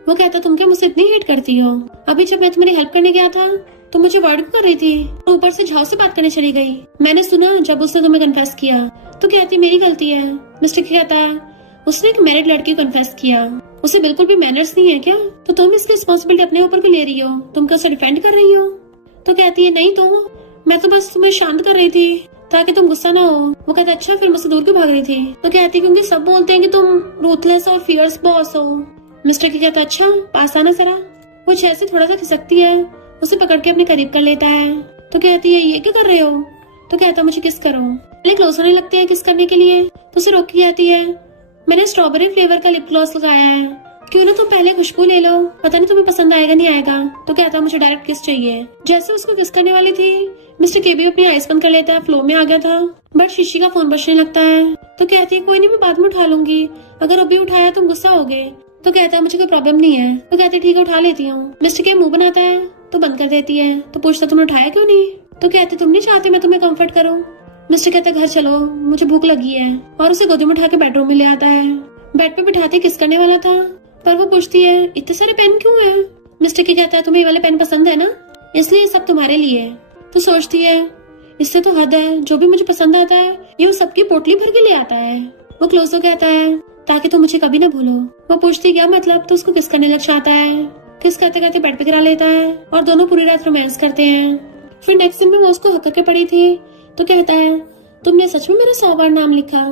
वो कहता तुम क्या मुझसे इतनी हेट करती हो, अभी जब मैं तुम्हारी हेल्प करने गया था तो मुझे वर्ड कर रही थी, ऊपर से झाओ से बात करने चली गई। मैंने सुना जब उसने तुम्हें कन्फेस किया। तो कहती मेरी गलती है। मिस्टर के कहता है उसने एक मैरिड लड़की को कन्फेस किया, उसे बिल्कुल भी मैनर्स नहीं है क्या, तो तुम इसकी रिस्पॉन्सिबिलिटी अपने ऊपर क्यों ले रही हो, तुम क्या उसे डिफेंड कर रही हो। तो कहती है नहीं तो मैं तो बस तुम्हें शांत कर रही थी ताकि तुम गुस्सा ना हो। वो कहता अच्छा फिर मुझसे दूर क्यों भाग रही थी। तो कहती क्योंकि सब बोलते हैं कि तुम रूथलेस और फियर्स बॉस हो। मिस्टर की कहता अच्छा पास आना जरा। वो जैसे थोड़ा सा खिसकती है, उसे पकड़ के अपने करीब कर लेता है। तो कहती है ये क्या कर रहे हो। तो कहता मुझे किस करो। पहले क्लोज होने लगते हैं किस करने के लिए, तो उसे रोक के कहती है मैंने स्ट्रॉबेरी फ्लेवर का लिप ग्लॉस लगाया है, क्यों ना तुम पहले खुशबू ले लो, पता नहीं तुम्हें पसंद आएगा नहीं आएगा। तो कहता मुझे डायरेक्ट किस चाहिए। जैसे उसको किस करने वाली थी, मिस्टर के भी अपनी आइस बंद कर लेता है, फ्लो में आ गया था। बट शीशी का फोन बजने लगता है। तो कहती है कोई नहीं मैं बाद में उठा लूंगी, अगर अभी उठाया तुम गुस्सा होगे। तो कहता है मुझे कोई प्रॉब्लम नहीं है। तो कहती है ठीक है उठा लेती हूँ। मिस्टर के मुंह बनाता है तो बंद कर देती है। तो पूछता तुमने उठाया क्यों नहीं। तो कहते तुम नहीं चाहते मैं तुम्हें कम्फर्ट करूँ। मिस्टर कहता घर चलो मुझे भूख लगी है, और उसे गोदी में उठा के बेडरूम में ले आता है। बेड पे बिठाते किस करने वाला था, पर वो पूछती है इतने सारे पेन क्यों है। मिस्टर के कहता है तुम्हें ये वाले पेन पसंद है ना, इसलिए सब तुम्हारे लिए। तो सोचती है इससे तो हद है, जो भी मुझे पसंद आता है ये वो सबकी पोटली भर के ले आता है। वो क्लोज हो कहता है ताकि तुम मुझे कभी ना भूलो। वो पूछती क्या मतलब, तो उसको किस करने लग जाता है। किस करते करते बेड पे गिरा लेता है और दोनों पूरी रात रोमांस करते हैं। फिर नेक्स्ट दिन में वो उसको हक करके पड़ी थी। तो कहता है तुमने सच में मेरा 100 बार नाम लिखा।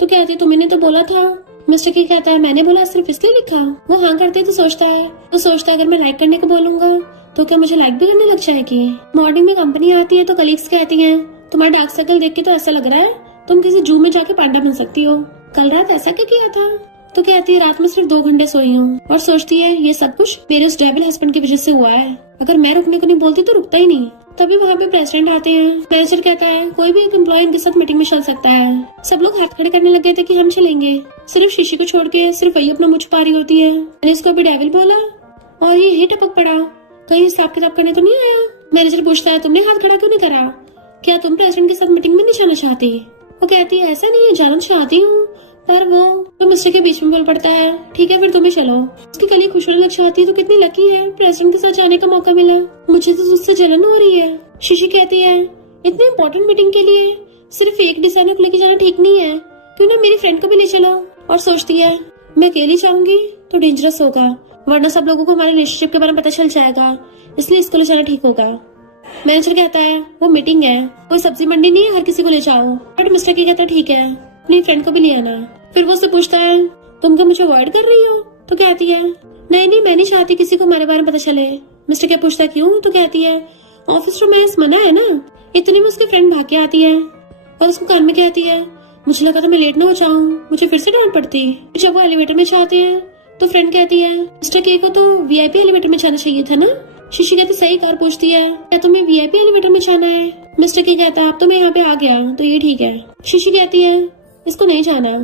तो कहती तुमने तो बोला था। मिस्टर की कहता है मैंने बोला सिर्फ इसलिए लिखा। वो हाँ करते तो सोचता है अगर मैं लाइक करने को बोलूंगा तो क्या मुझे लाइक भी करने लग जाएगी। मॉर्निंग में कंपनी आती है तो कलीग्स कहती हैं तुम्हारा डार्क सर्कल देख के तो ऐसा लग रहा है तुम किसी जू में जाके पांडा बन सकती हो, कल रात ऐसा क्या किया था। तो कहती है रात में सिर्फ 2 घंटे सोई हूँ, और सोचती है ये सब कुछ मेरे उस डेविल हस्बैंड की वजह से हुआ है, अगर मैं रुकने को नहीं बोलती तो रुकता ही नहीं। तभी वहाँ पे प्रेसिडेंट आते हैं। मैनेजर कहता है कोई भी एक एम्प्लॉय इनके साथ मीटिंग में चल सकता है। सब लोग हाथ खड़े करने लग गए थे कि हम चलेंगे, सिर्फ शीशी को छोड़ के सिर्फ वही अपना मुंह छुपा रही होती है। मैंने इसको अभी डेविल बोला और ये ही टपक पड़ा, कहीं हिसाब किताब करने तो नहीं आया। मैनेजर पूछता है तुमने हाथ खड़ा क्यों नहीं करा, क्या तुम प्रेसिडेंट के साथ मीटिंग में नहीं जाना चाहती। वो कहती है ऐसा नहीं है जाना चाहती हूँ, पर वो तो मिस्टर के बीच में बोल पड़ता है ठीक है फिर तुम्हें चलो। उसकी कली खुश होने लग जाती है तो कितनी लकी है, प्रेसिडेंट के साथ जाने का मौका मिला, मुझे तो उससे जलन हो रही है। शीशी कहती है इतनी इम्पोर्टेंट मीटिंग के लिए सिर्फ एक डिजाइनर को लेके जाना ठीक नहीं है, क्यों ना मेरी फ्रेंड को भी ले चलो। और सोचती है मैं अकेली जाऊंगी तो डेंजरस होगा, वरना सब लोगों को हमारे रिलेशनशिप के बारे में पता चल जाएगा, इसलिए इसको ले जाना ठीक होगा। मैनेजर कहता है वो मीटिंग है, कोई सब्जी मंडी नहीं है, हर किसी को ले जाओ। बट मिस्टर के कहता है ठीक है अपनी फ्रेंड को भी ले आना। फिर वो उससे पूछता है तुम क्या मुझे अवॉइड कर रही हो। तो कहती है नहीं मैं नहीं चाहती किसी को हमारे बारे में पता चले। मिस्टर क्या पूछता है क्यों। तो कहती है ऑफिस रोमांस मना है ना। इतनी में उसकी फ्रेंड भाग के आती है और उसको कान में कहती है मुझे लगा था मैं लेट ना हो जाऊं, मुझे फिर से डांट पड़ती। जब वो एलिवेटर में जाते हैं तो फ्रेंड कहती है मिस्टर के को तो वीआईपी एलिवेटर में जाना चाहिए था ना। शीशी कहती सही कार पूछती है क्या तुम्हें वीआईपी एलिवेटर में जाना है। मिस्टर के कहता है अब तो मैं यहाँ पे आ गया तो ये ठीक है। शीशी कहती है इसको नहीं जाना।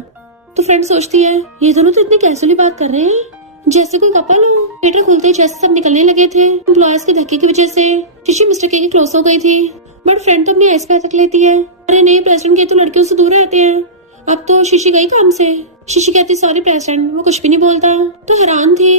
तो फ्रेंड सोचती है ये दोनों तो इतनी कैजुअली बात कर रहे हैं जैसे कोई कपल हो। थिएटर खुलते जैसे सब निकलने लगे थे, एम्प्लॉयज के धक्के की वजह से शीशी मिस्टर के क्लोज हो गई थी। बट फ्रेंड तो अपनी आइस पे तक लेती है अरे नहीं प्रेसिडेंट के तो लड़कियों से दूर रहते हैं, अब तो शीशी गई काम से। शीशी कहती सॉरी प्रेसिडेंट, वो कुछ भी नहीं बोलता। तो हैरान थी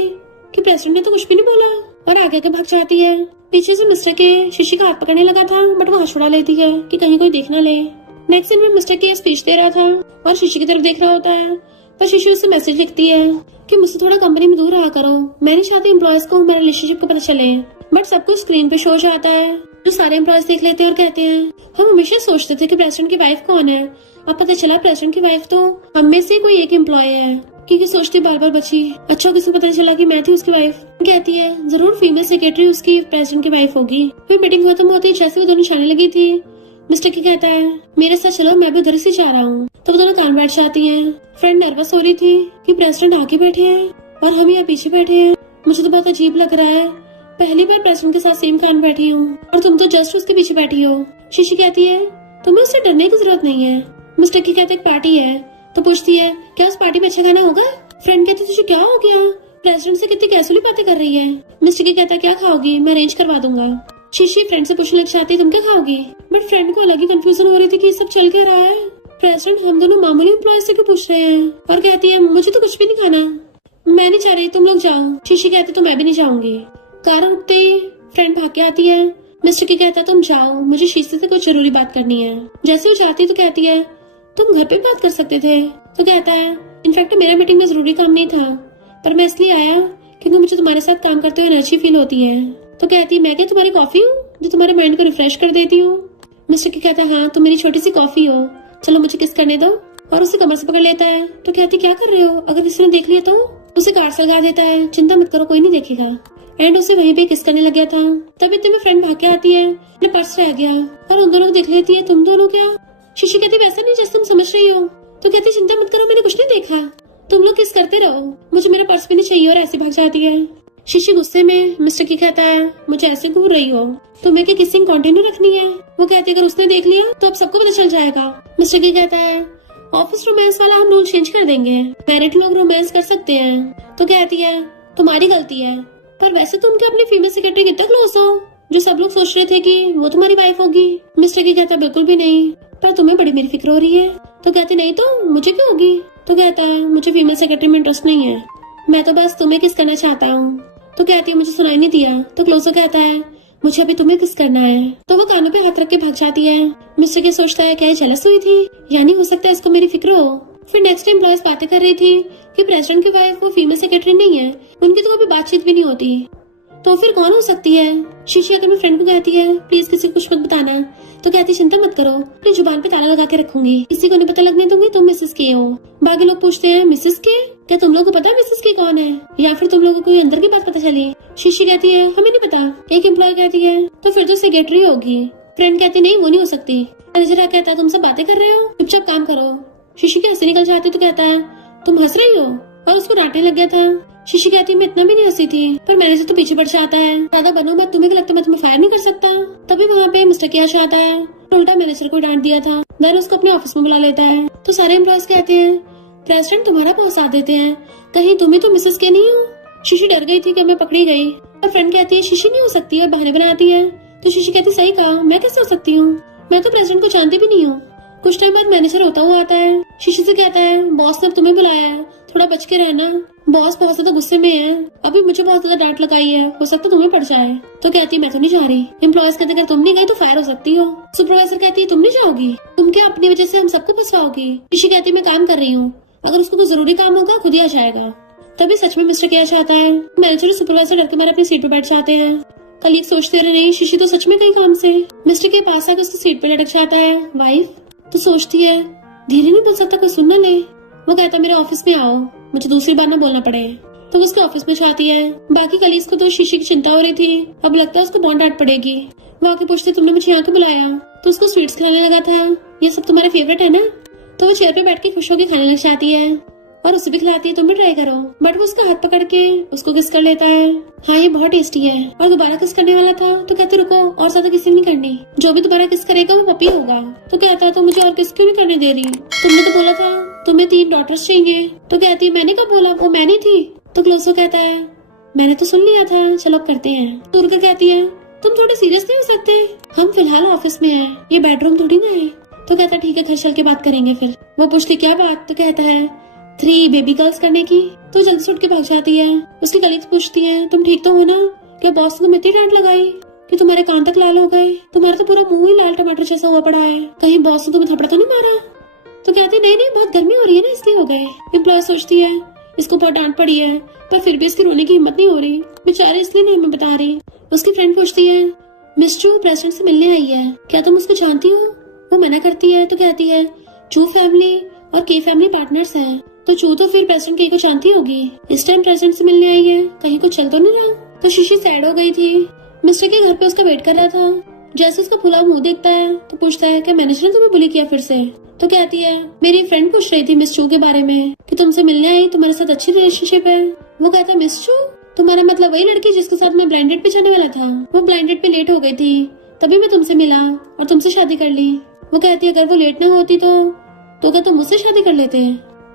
कि प्रेसिडेंट ने तो कुछ भी नहीं बोला और आगे आगे भाग जाती है। पीछे से मिस्टर के शीशी का हाथ पकड़ने लगा था बट वो हाथ छुड़ा लेती है कि कहीं कोई देख ना ले। नेक्स्ट सीन में मिस्टर के स्पीच दे रहा था और शीशी की तरफ देख रहा होता है, पर शीशी उससे मैसेज लिखती है कि मुझसे थोड़ा कंपनी में दूर रहा करो, मैं नहीं चाहती एम्प्लॉयज को मेरे रिलेशनशिप को पता चले। बट सब कुछ स्क्रीन पे शो हो जाता है जो सारे एम्प्लॉयज देख लेते हैं और कहते हैं हम हमेशा सोचते थे कि प्रेसिडेंट की वाइफ कौन है, अब पता चला प्रेसिडेंट की वाइफ तो हम में से कोई एक एम्प्लॉय है। क्योंकि सोचती बार बार बची, अच्छा किसी को पता चला कि मैं थी उसकी वाइफ। कहती है जरूर फीमेल सेक्रेटरी उसकी प्रेसिडेंट की वाइफ होगी। फिर मीटिंग खत्म होती है, जैसे वो दोनों छाने लगी थी मिस्टर की कहता है मेरे साथ चलो, मैं भी उधर से जा रहा हूँ। तो वो दोनों कान बैठ जाती हैं। फ्रेंड नर्वस हो रही थी कि प्रेसिडेंट आगे बैठे हैं और हम यहाँ पीछे बैठे हैं, मुझे तो बहुत अजीब लग रहा है, पहली बार प्रेसिडेंट के साथ सेम कान बैठी हूँ और तुम तो जस्ट उसके पीछे बैठी हो। शीशी कहती है तुम्हें उससे डरने की जरूरत नहीं है। मिस्टर की कहते एक पार्टी है, तो पूछती है क्या उस पार्टी में अच्छा खाना होगा। फ्रेंड कहती तुझे क्या हो गया, प्रेसिडेंट से कितनी कैजुअली बातें कर रही है। मिस्टर की कहता क्या खाओगी, मैं अरेंज करवा दूंगा। शीशी फ्रेंड से पूछने लग जाती तुम क्या खाओगी, बट फ्रेंड को अलग ही कंफ्यूजन हो रही थी कि सब चल क्या रहा है। प्रेसिडेंट हम दोनों मामूली एम्प्लॉयज से क्यों पूछ रहे हैं और कहती है मुझे तो कुछ भी नहीं खाना, मैं नहीं चाह रही, तुम लोग जाओ। शीशी कहती तो मैं भी नहीं जाऊंगी। कार उठते ही फ्रेंड भाग के आती है। मिस्टर की कहता तुम जाओ, मुझे शीशी से कुछ जरूरी बात करनी है। जैसे वो जाती तो कहती है तुम घर पे बात कर सकते थे। तो कहता है इनफैक्ट मेरा मीटिंग में जरूरी काम नहीं था, पर मैं इसलिए आया क्योंकि मुझे तुम्हारे साथ काम करते हुए एनर्जी फील होती है। तो कहती है मैं क्या तुम्हारी कॉफी हूँ जो तुम्हारे माइंड को रिफ्रेश कर देती हूँ। मिस्टर की कहता है हाँ तुम मेरी छोटी सी कॉफी हो, चलो मुझे किस करने दो। और उसे कमर से पकड़ लेता है। तो कहती क्या कर रहे हो, अगर किसी ने देख लिया तो। उसे कार से लगा देता है, चिंता मत करो कोई नहीं देखेगा। एंड उसे वहीं पे किस करने लग गया था। तभी इतने में फ्रेंड भाग के आती है, अपने पर्स रह गया और उन दोनों को देख लेती है। तुम दोनों क्या। शीशी कहती वैसा नहीं जैसे तुम समझ रही हो। तो कहती चिंता मत करो मैंने कुछ नहीं देखा, तुम लोग किस करते रहो, मुझे मेरा पर्स भी नहीं चाहिए। और ऐसे भाग जाती है। शीशी गुस्से में मिस्टर की कहता है मुझे ऐसे घूर रही हो, तुम्हें क्या किसिंग कंटिन्यू रखनी है। वो कहती है अगर उसने देख लिया तो अब सबको पता चल जाएगा। मिस्टर की कहता है ऑफिस रोमांस वाला हम रूल चेंज कर देंगे, मैरिड लोग रोमांस कर सकते हैं। तो कहती है तुम्हारी गलती है, पर वैसे तुम क्या अपनी फीमेल सेक्रेटरी कितना क्लोज हो जो सब लोग सोच रहे थे कि वो तुम्हारी वाइफ होगी। मिस्टर की कहता बिल्कुल भी नहीं, पर तुम्हें बड़ी मेरी फिक्र हो रही है। तो कहती नहीं तो मुझे क्यों होगी। तो कहता है मुझे फीमेल सेक्रेटरी में इंटरेस्ट नहीं है, मैं तो बस तुम्हें किस करना चाहता हूँ। तो कहती है मुझे सुनाई नहीं दिया। तो क्लोजर कहता है मुझे अभी तुम्हें किस करना है। तो वो कानों पे हाथ रख के भाग जाती है। मिस्टर के सोचता है क्या ये जेलस हुई थी, यानी हो सकता है इसको मेरी फिक्र हो। फिर नेक्स्ट टाइम एम्प्लॉयज बातें कर रही थी कि प्रेसिडेंट की वाइफ वो फीमेल सेक्रेटरी नहीं है, उनकी तो कभी बातचीत भी नहीं होती, तो फिर कौन हो सकती है। शीशी आकर मेरी फ्रेंड को कहती है प्लीज किसी को कुछ मत बताना। तो कहती चिंता मत करो, अपनी जुबान पे ताला लगा के रखूंगी, किसी को नहीं पता लगने दूंगी तुम मिसेस के हो। बाकी लोग पूछते हैं मिसेस के, क्या तुम लोगों को पता है मिसेस के कौन है, या फिर तुम लोगों को अंदर की बात पता चली। शीशी कहती है हमें नहीं पता। एक एम्प्लॉय कहती है तो फिर तो सेक्रेटरी होगी। फ्रेंड कहती नहीं वो नहीं हो सकती। मैनेजर कहता है तुम सब बातें कर रहे हो, चुपचाप काम करो। शीशी की हंसी निकल जाती तो कहता है तुम हंस रही हो, और उसको डांटने लग गया था। शीशी कहती मैं इतना भी नहीं हंसी थी, पर मैनेजर तो पीछे बढ़ जाता है, ज्यादा बनो मत, तुम्हें क्या लगता है मैं तुम्हें फायर नहीं कर सकता। तभी वहाँ पे मिस्टर किया आता है, उल्टा मैनेजर को डांट दिया था। देन उसको अपने ऑफिस में बुला लेता है। तो सारे एम्प्लॉयज कहते हैं प्रेसिडेंट तुम्हारा बहुत साथ देते हैं, कहीं तुम्हें तो मिसेस के नहीं हो। शीशी डर गई थी कि मैं पकड़ी गई, और फ्रेंड कहती है शीशी नहीं हो सकती है, बहाने बनाती है। तो शीशी कहती सही कहा, मैं कैसे हो सकती हूँ, मैं तो प्रेसिडेंट को जानती भी नहीं हूँ। कुछ टाइम बाद मैनेजर होता हुआ आता है। शीशी से कहता है बॉस ने तुम्हें बुलाया है, थोड़ा बच के रहना, बॉस बहुत ज्यादा गुस्से में है, अभी मुझे बहुत ज्यादा डांट लगाई है, हो सकता तुम्हें पड़ जाए। तो कहती है मैं तो नहीं जा रही। एम्प्लॉयज कहते अगर तुम नहीं गई तो फायर हो सकती हो। सुपरवाइजर कहती है तुम नहीं जाओगी, तुम क्या अपनी वजह से हम सबको फंसाओगी। शीशी कहती है मैं काम कर रही हूँ, अगर उसको कोई जरूरी काम होगा खुद ही आ जाएगा। तभी सच में मिस्टर किया आता है। मैनेजर और सुपरवाइजर डर के मारे अपनी सीट पे बैठ जाते हैं। कलीग सोचते रहे नहीं शीशी तो सच में गई काम से। मिस्टर के पास आकर उसकी सीट पे लटक जाता है। वाइफ तो सोचती है धीरे नहीं बोल सकता, कोई सुन न ले। वो कहता मेरे ऑफिस में आओ, मुझे दूसरी बार ना बोलना पड़े। तो वो उसके ऑफिस में जाती है। बाकी कलीग्स को तो शीशी की चिंता हो रही थी, अब लगता है उसको बहुत डांट पड़ेगी। वो आके पूछते तुमने मुझे यहाँ क्यों बुलाया। तो उसको स्वीट्स खिलाने लगा था, ये सब तुम्हारे फेवरेट है ना। तो वो चेयर पे बैठ के खुश होकर खाने लग जाती है और उसे भी खिलाती है तुम भी ट्राई करो। बट वो उसका हाथ पकड़ के उसको किस कर लेता है। हाँ ये बहुत टेस्टी है। और दोबारा किस करने वाला था तो कहते रुको और ज्यादा किसी नहीं करनी, जो भी दोबारा किस करेगा वो पपी होगा। तो कहता तो मुझे और किस क्यों नहीं करने दे रही, तुमने तो बोला था तुम्हें 3 डॉटर्स चाहिए। तो कहती मैंने कब बोला, वो मैं नहीं थी। तो क्लोजो कहता है मैंने तो सुन लिया था, चलो अब करते हैं। तो उर्का कहती है तुम थोड़े सीरियस नहीं हो सकते, हम फिलहाल ऑफिस में हैं, ये बेडरूम थोड़ी ना है। तो कहता ठीक है घर चल के बात करेंगे फिर। वो पूछती क्या बात, तो कहता है 3 बेबी गर्ल्स करने की। तो जल्दी से उठ के भाग जाती है। उसकी कलीग्स पूछती है तुम ठीक तो हो ना, क्या बॉस ने तुम्हें इतनी डांट लगाई कि तुम्हारे कान तक लाल हो गए, तुम्हारा तो पूरा मुंह ही लाल टमाटर जैसा हुआ पड़ा है, कहीं बॉस ने तुम्हें थपड़ा तो नहीं मारा। तो कहती नहीं नहीं बहुत गर्मी हो रही है ना इसलिए हो गए। एम्प्लॉय सोचती है इसको बहुत डांट पड़ी है पर फिर भी इसकी रोने की हिम्मत नहीं हो रही, बेचारे इसलिए नहीं हमें बता रही। उसकी फ्रेंड पूछती है मिस चू प्रेसिडेंट से मिलने आई है, क्या तुम उसको जानती हो। वो मना करती है। तो कहती है चू फैमिली और के फैमिली पार्टनर्स हैं, तो चू तो फिर प्रेसिडेंट के को जानती होगी, इस टाइम प्रेसिडेंट से मिलने आई है, कहीं कुछ चल तो नहीं रहा। तो शीशी सैड हो गई थी। मिस्टर के घर पे उसका वेट कर रहा था। जैसे उसका फुला मुंह देखता है तो पूछता है क्या मैनेजर ने तुम्हें बुली किया फिर से। तो कहती है मेरी फ्रेंड पूछ रही थी मिस चू के बारे में कि तुमसे मिलने आई, तुम्हारे साथ अच्छी रिलेशनशिप है। वो कहता है मिस चू तुम्हारा मतलब वही लड़की जिसके साथ मैं ब्लाइंड डेट पे जाने वाला था, वो ब्लाइंड डेट पे लेट हो गई थी तभी मैं तुमसे मिला और तुमसे शादी कर ली। वो कहती है अगर वो लेट ना होती तो क्या तुम मुझसे शादी कर लेते।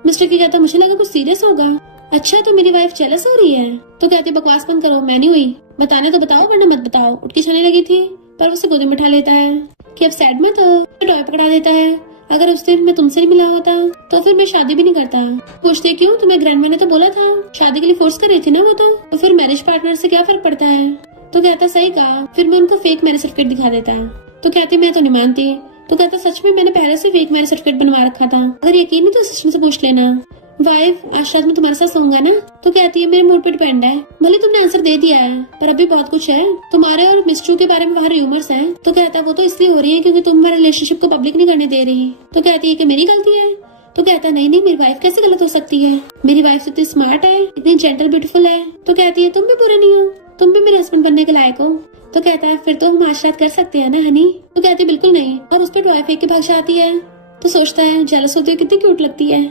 मिस्टर की कहता मुझे लगा कुछ सीरियस होगा। अच्छा तो मेरी वाइफ जेलस हो रही है। तो कहती बकवास बंद करो, मैं नहीं हुई, बताने तो बताओ वरना मत बताओ। उठ के चलने लगी थी पर उसे गोदी में उठा लेता है कि अब सैड मत हो, टॉय पकड़ा देता है। अगर उस दिन मैं तुमसे नहीं मिला होता तो फिर मैं शादी भी नहीं करता। पूछते क्यों, तुम्हें ग्रैंडमा ने तो बोला था, शादी के लिए फोर्स कर रही थी ना वो तो फिर मैरिज पार्टनर से क्या फर्क पड़ता है। तो कहता सही कहा, फिर मैं उनको फेक मैरिज सर्टिफिकेट दिखा देता है। तो कहती मैं तो नहीं मानती। तो कहता सच में मैंने पहले से फेक मैरिज सर्टिफिकेट बनवा रखा था, अगर यकीन नहीं तो असिस्टेंट से पूछ लेना। वाइफ आज रात में तुम्हारे साथ सोऊंगा ना। तो कहती है मेरे मूड पे डिपेंड है, भले तुमने आंसर दे दिया है पर अभी बहुत कुछ है। तुम्हारे और मिस चू के बारे में बाहर र्यूमर्स हैं। तो कहता है वो तो इसलिए हो रही है क्योंकि तुम हमारे रिलेशनशिप को पब्लिक नहीं करने दे रही। तो कहती है कि मेरी गलती है। तो कहता नहीं नहीं मेरी वाइफ कैसे गलत हो सकती है, मेरी वाइफ इतनी स्मार्ट है, इतनी जेंटल ब्यूटीफुल है। तो कहती है तुम भी बुरे नहीं हो, तुम भी मेरे हस्बैंड बनने के लायक हो। तो कहता है फिर तो हम आज रात कर सकते हैं ना हनी। तो कहती है बिल्कुल नहीं, और उस पर टॉय फेंक के भाग जाती है। तो सोचता है जेलस होते हुए कितनी क्यूट लगती है।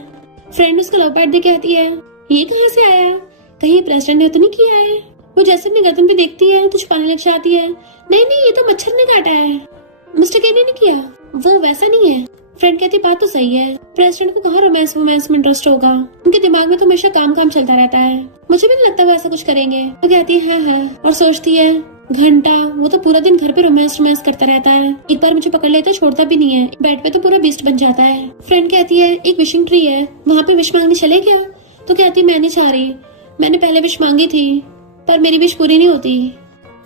फ्रेंड उसका लव बैट दे कहती है ये कहाँ से आया, कहीं प्रेसिडेंट ने तो नहीं किया है। वो जैसे अपने गर्दन पे देखती है तो छुपाने लग जाती है, नहीं नहीं ये तो मच्छर ने काटा है, मिस्टर के ने नहीं किया, वो वैसा नहीं है। फ्रेंड कहती बात तो सही है, प्रेसिडेंट को कहाँ रोमांस वोमांस में इंटरेस्ट होगा, उनके दिमाग में तो हमेशा काम काम चलता रहता है, मुझे भी नहीं लगता वो ऐसा कुछ करेंगे। तो कहती है हाँ, और सोचती है घंटा वो तो पूरा दिन घर पे रोमांस करता रहता है, एक बार मुझे पकड़ लेता छोड़ता भी नहीं है, बेड पे तो पूरा बीस्ट बन जाता है। फ्रेंड कहती है एक विशिंग ट्री है, वहाँ पे विश मांगने चले क्या। तो कहती मैं नहीं चाह रही, मैंने पहले विश मांगी थी पर मेरी विश पूरी नहीं होती।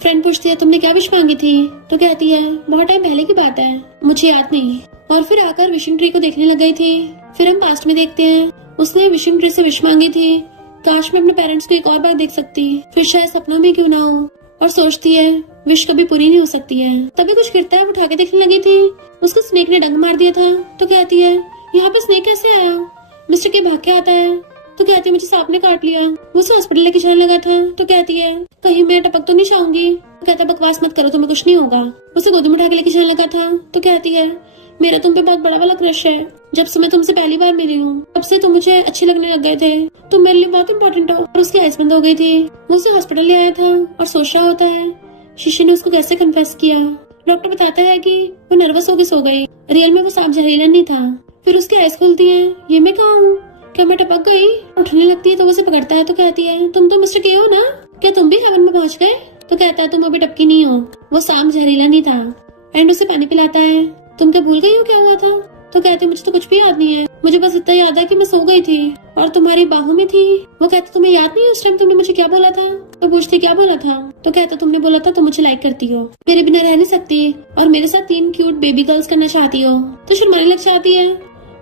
फ्रेंड पूछती है तुमने क्या विश मांगी थी। तो कहती है बहुत टाइम पहले की बात है, मुझे याद नहीं। और फिर आकर विशिंग ट्री को देखने लग गई थी। फिर हम पास्ट में देखते हैं, उसने विशिंग ट्री से विश मांगी थी काश मैं अपने पेरेंट्स को एक और बार देख सकती, फिर शायद सपनों में क्यों ना हो। और सोचती है विश कभी पूरी नहीं हो सकती है। तभी कुछ गिरता है, उठा के देखने लगी थी, उसको स्नेक ने डंक मार दिया था। तो कहती है यहाँ पे स्नेक कैसे आया, मिस्टर के भाग के आता है। तो कहती है मुझे सांप ने काट लिया, वो उसे हॉस्पिटल लेके जाने लगा था। तो कहती है कहीं मैं टपक तो नहीं जाऊंगी। तो कहता बकवास मत करो, तुम्हें कुछ नहीं होगा, उसे गोदी में उठा के लेके जाने लगा था। तो कहती है मेरा तुम पे बहुत बड़ा वाला क्रश है, जब से मैं तुमसे पहली बार मिली हूँ तब से तुम मुझे अच्छे लगने लग गए थे, तुम मेरे लिए बहुत इंपॉर्टेंट हो। और उसकी आइस बंद हो गई थी। वो उसे हॉस्पिटल ले आया था और सोच रहा होता है शीशी ने उसको कैसे कन्फेस किया। डॉक्टर बताता है कि वो नर्वस होकर सो गई, रियल में वो सांप जहरीला नहीं था। फिर उसकी आइस खुलती है, ये मैं कहाँ हूँ, क्या मैं टपक गई। उठने लगती है तो वो उसे पकड़ता है। तो कहती है तुम तो मिस्टर के हो ना, क्या तुम भी हेवन में पहुंच गए। तो कहता है तुम अभी टपकी नहीं हो, वो सांप जहरीला नहीं था। एंड उसे पानी पिलाता है, तुम क्या भूल गई हो क्या हुआ था। तो कहती मुझे तो कुछ भी याद नहीं है, मुझे बस इतना याद है कि मैं सो गई थी और तुम्हारी बाहों में थी। वो कहता तुम्हें याद नहीं उस टाइम तुमने मुझे क्या बोला था। तो पूछती क्या बोला था। तो कहता तुमने बोला था तुम मुझे लाइक करती हो, मेरे बिना रह नहीं सकती और मेरे साथ 3 क्यूट बेबी गर्ल्स करना चाहती हो। तो शर्माने लग जाती है,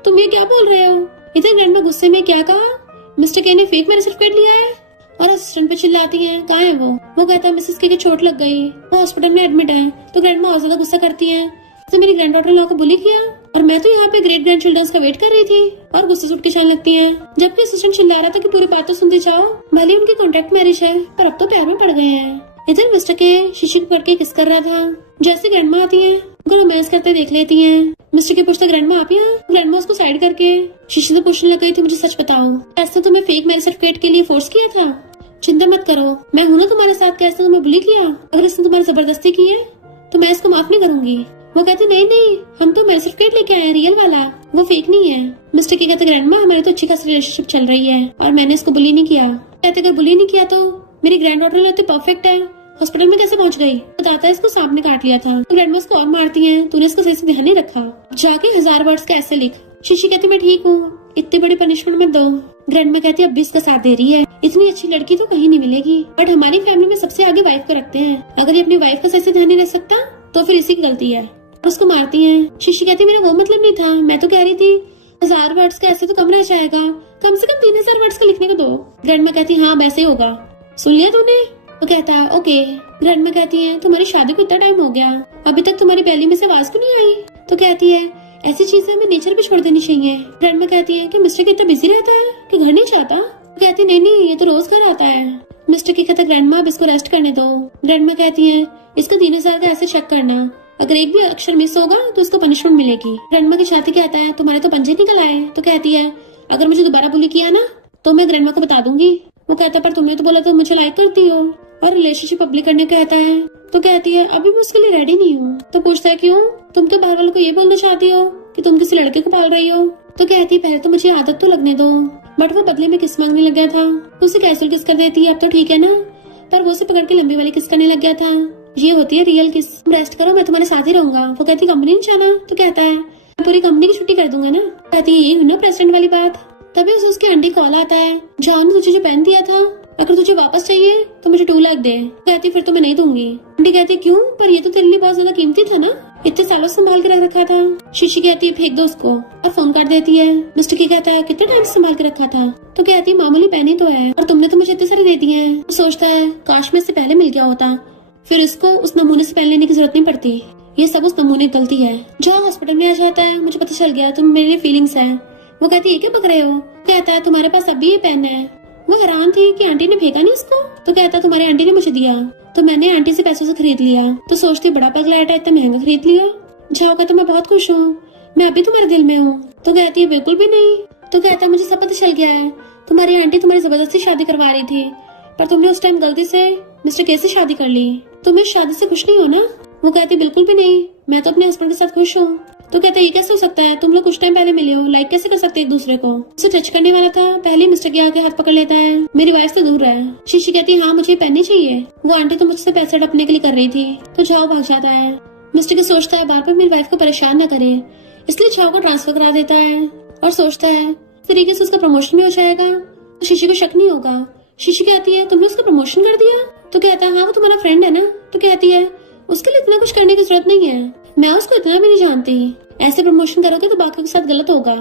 तुम ये क्या बोल रहे हो। इतने ग्रैंडमा गुस्से में क्या कहा, मिस्टर के ने फेक मैरिज सर्टिफिकेट लिया है। और असिस्टेंट पे चिल्लाती है कहाँ है वो कहता है मिसेस के चोट लग गई, वो हॉस्पिटल में एडमिट है। तो ग्रैंडमा और ज्यादा गुस्सा करती है, तो मेरी ग्रैंड डॉटर लॉ को बुली किया और मैं तो यहाँ पे ग्रेट ग्रैंड चिल्ड्रंस का वेट कर रही थी। और गुस्से से उठ के चलने लगती है, जबकि असिस्टेंट चिल्ला रहा था कि पूरी बात तो सुनते जाओ, भले उनकी कॉन्ट्रैक्ट मैरिज है पर अब तो प्यार में पड़ गए हैं। इधर मिस्टर के शीशी पकड़ के किस कर रहा था। जैसे ग्रैंडमा आती है उनको रोमांस करते देख लेती है। मिस्टर के पूछता ग्रैंडमा आप यहाँ। ग्रैंडमा उसको साइड करके शीशी से पूछने लग गई थी मुझे सच बताओ, ऐसा तुम्हें फेक मैरिज सर्टिफिकेट के लिए फोर्स किया था। चिंता मत करो, मैं हूँ ना तुम्हारे साथ, कैसे तुम्हें बुली किया, अगर इसने तुम्हारी जबरदस्ती की है तो मैं इसको माफ नहीं करूंगी। वो कहते नहीं नहीं हम तो मैरिज सर्टिफिकेट लेके आए हैं रियल वाला, वो फेक नहीं है। मिस्टर के कहते ग्रैंडमा हमारी तो अच्छी खासी रिलेशनशिप चल रही है और मैंने इसको बुली नहीं किया। कहते अगर बुली नहीं किया तो मेरी ग्रैंड डॉटर तो परफेक्ट है, हॉस्पिटल में कैसे पहुंच गई। बताता है इसको सांप ने काट लिया था। तो ग्रैंडमा इसको और मारती है, तूने इसको सही से ध्यान नहीं रखा, जाके 1000 वर्ड्स का ऐसे लिख शीशी कहती मैं ठीक हूँ, इतनी बड़ी पनिशमेंट मत दो। ग्रैंडमा कहती अब भी इसका साथ दे रही है, इतनी अच्छी लड़की तो कहीं नहीं मिलेगी, बट हमारी फैमिली में सबसे आगे वाइफ को रखते हैं, अगर ये अपनी वाइफ का सही से ध्यान नहीं रख सकता तो फिर इसी की गलती है। उसको मारती है। शीशी कहती मेरा वो मतलब नहीं था, मैं तो कह रही थी 1000 वर्ड्स का ऐसे तो कम रह जाएगा, कम से कम 3000 वर्ड्स का लिखने को दो। ग्रैंडमा कहती हाँ वैसे होगा, सुन लिया तूने? वो कहता है ओके। ग्रैंडमा कहती है तुम्हारी शादी को इतना टाइम हो गया, अभी तक तुम्हारी पहली में से आवाज क्यों नहीं आई? तो कहती है ऐसी चीजें हमें नेचर पे छोड़ देनी चाहिए। ग्रैंडमा कहती है कि मिस्टर कितना बिजी रहता है कि घर नहीं चाहता? तो कहती नहीं ये तो रोज घर आता है। मिस्टर की कहता ग्रैंडमा अब इसको रेस्ट करने दो। ग्रैंडमा कहती है इसका 3000 का ऐसे चेक करना, अगर एक भी अक्षर मिस होगा तो इसको पनिशमेंट मिलेगी। ग्रैंडमा की छाती कहता है तुम्हारे तो पंजे निकल आए। तो कहती है अगर मुझे दोबारा बुली किया ना तो मैं ग्रैंडमा को बता दूंगी। वो कहता पर तुमने तो बोला तो मुझे लाइक करती हो और रिलेशनशिप पब्लिक करने कहता है। तो कहती है अभी मैं उसके लिए रेडी नहीं हूँ। तो पूछता है क्यों, तुम क्या बाहर वालों को ये बोलना चाहती हो कि तुम किसी लड़के को पाल रही हो? तो कहती है पहले तो मुझे आदत तो लगने दो, बट वो बदले में किस मांगने लग गया था। उसे कैजुअल किस कर देती है अब तो ठीक है ना, पर वो उसे पकड़ के लंबी वाली किस करने लग गया था। ये होती है रियल किस। रेस्ट करो मैं तुम्हारे साथ ही रहूंगा। वो कहती कंपनी नहीं जाना? तो कहता है मैं पूरी कंपनी की छुट्टी कर दूंगा ना। कहती है यही हुई ना प्रेसिडेंट वाली बात। तभी उसे उसके आंटी कॉल आता है, जान ने तुझे जो पेन दिया था अगर तुझे वापस चाहिए तो मुझे 2 लाख दे। कहती फिर तो मैं नहीं दूंगी। आंटी कहती क्यों, पर ये तो तेरे लिए बहुत ज्यादा कीमती था ना, इतने सालों से संभाल के रख रखा था। शीशी कहती है फेंक दो उसको और फोन कर देती है। मिस्टर की कहता है कितने टाइम से संभाल के रखा था? तो कहती है मामूली पेन ही तो है और तुमने तो मुझे इतने सारे दे दिए हैं। तो सोचता है काश में इससे पहले मिल गया होता, फिर इसको उस नमूने से पेन लेने की जरूरत नहीं पड़ती। ये सब उस नमूने की गलती है। जहाँ हॉस्पिटल में आ जाता है मुझे पता चल गया तुम मेरे लिए फीलिंग्स है। वो कहती है क्या पक रहे हो? कहता है तुम्हारे पास अभी ये पेन है। वो हैरान थी कि आंटी ने फेंका नहीं इसको। तो कहता तुम्हारी आंटी ने मुझे दिया तो मैंने आंटी से पैसों से खरीद लिया। तो सोचती बड़ा पगलाटा इतना महंगा खरीद लिया। जाओ कहता मैं बहुत खुश हूँ, मैं अभी तुम्हारे दिल में हूँ। तो कहती है बिल्कुल भी नहीं। तो कहता मुझे सब पता चल गया है, तुम्हारी आंटी तुम्हारी जबरदस्ती शादी करवा रही थी, पर तुमने उस टाइम गलती से मिस्टर के से शादी कर ली। तुम इस शादी से खुश नहीं हो ना? वो कहती बिल्कुल भी नहीं, मैं तो अपने हस्बैंड के साथ खुश हूँ। तो कहता ये कैसे हो सकता है, तुम लोग कुछ टाइम पहले मिले हो, लाइक कैसे कर सकते एक दूसरे को? उसे टच करने वाला था, पहले मिस्टर के आगे हाथ पकड़ लेता है, मेरी वाइफ से दूर है। शीशी कहती हाँ मुझे पहननी चाहिए, वो आंटी तो मुझसे पैसे हड़पने के लिए कर रही थी। तो जाओ भाग जाता है। मिस्टर की सोचता है बार बार मेरी वाइफ को परेशान न करे, इसलिए छाव को ट्रांसफर करा देता है और सोचता है इस तरीके से उसका प्रमोशन भी हो जाएगा तो शीशी को शक नहीं होगा। शीशी कहती है तुमने उसका प्रमोशन कर दिया? तो कहता है हाँ वो तुम्हारा फ्रेंड है ना। तो कहती है उसके लिए इतना कुछ करने की जरूरत नहीं है, मैं उसको इतना भी नहीं जानती, ऐसे प्रमोशन करोगे तो बाकी के साथ गलत होगा।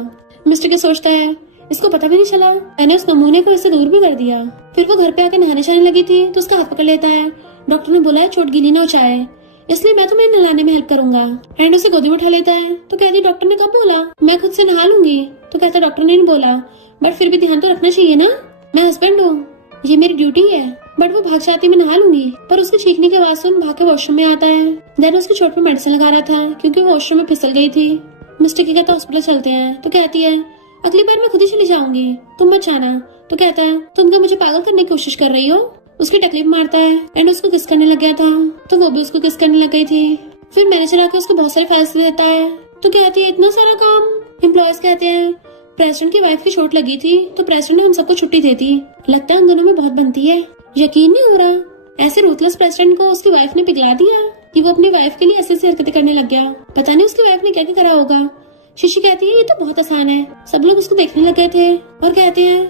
मिस्टर के सोचता है इसको पता भी नहीं चला, मैंने उस नमूने को इससे दूर भी कर दिया। फिर वो घर पे आकर नहाने जाने लगी थी तो उसका हाथ पकड़ लेता है। डॉक्टर ने बोला है चोट गीली न हो जाए, इसलिए मैं तुम्हें नहलाने में हेल्प करूंगा। एंड उसे गोदी में उठा लेता है। तो कहती डॉक्टर ने कब बोला, मैं खुद से नहा लूंगी। तो कहता डॉक्टर ने नहीं बोला, बट फिर भी ध्यान तो रखना चाहिए ना, मैं हस्बैंड हूँ, ये मेरी ड्यूटी है। बट वो भाग जाती मैं नहा लूंगी, पर उसके चीखने की आवाज सुन भाग के वॉशरूम में आता है। देन उसकी चोट पे मेडिसिन लगा रहा था क्योंकि वो वॉशरूम में फिसल गई थी। मिस्टर की कहता हॉस्पिटल चलते हैं। तो कहती है अगली बार मैं खुद ही चली जाऊंगी, तुम मत जाना। तो कहता है तुम क्या मुझे पागल करने की कोशिश कर रही हो? उसकी तकलीफ मारता है एंड उसको किस करने लग गया था तो वो भी उसको किस करने लग गई थी। फिर मैनेजर आके उसको बहुत सारे फाइल्स दे देता है। तो कहती है इतना सारा काम। एम्प्लॉयज कहते हैं प्रेसिडेंट की वाइफ की चोट लगी थी तो प्रेसिडेंट ने हम सबको छुट्टी दे दी, लगता है उन दोनों में बहुत बनती है। यकीन नहीं हो रहा, ऐसे रूथलेस प्रेसिडेंट को उसकी वाइफ ने पिघला दिया कि वो अपनी वाइफ के लिए ऐसी हरकतें करने लग गया। पता नहीं उसकी वाइफ ने क्या क्या करा होगा। शीशी कहती है ये तो बहुत आसान है। सब लोग उसको देखने लग गए थे और कहते हैं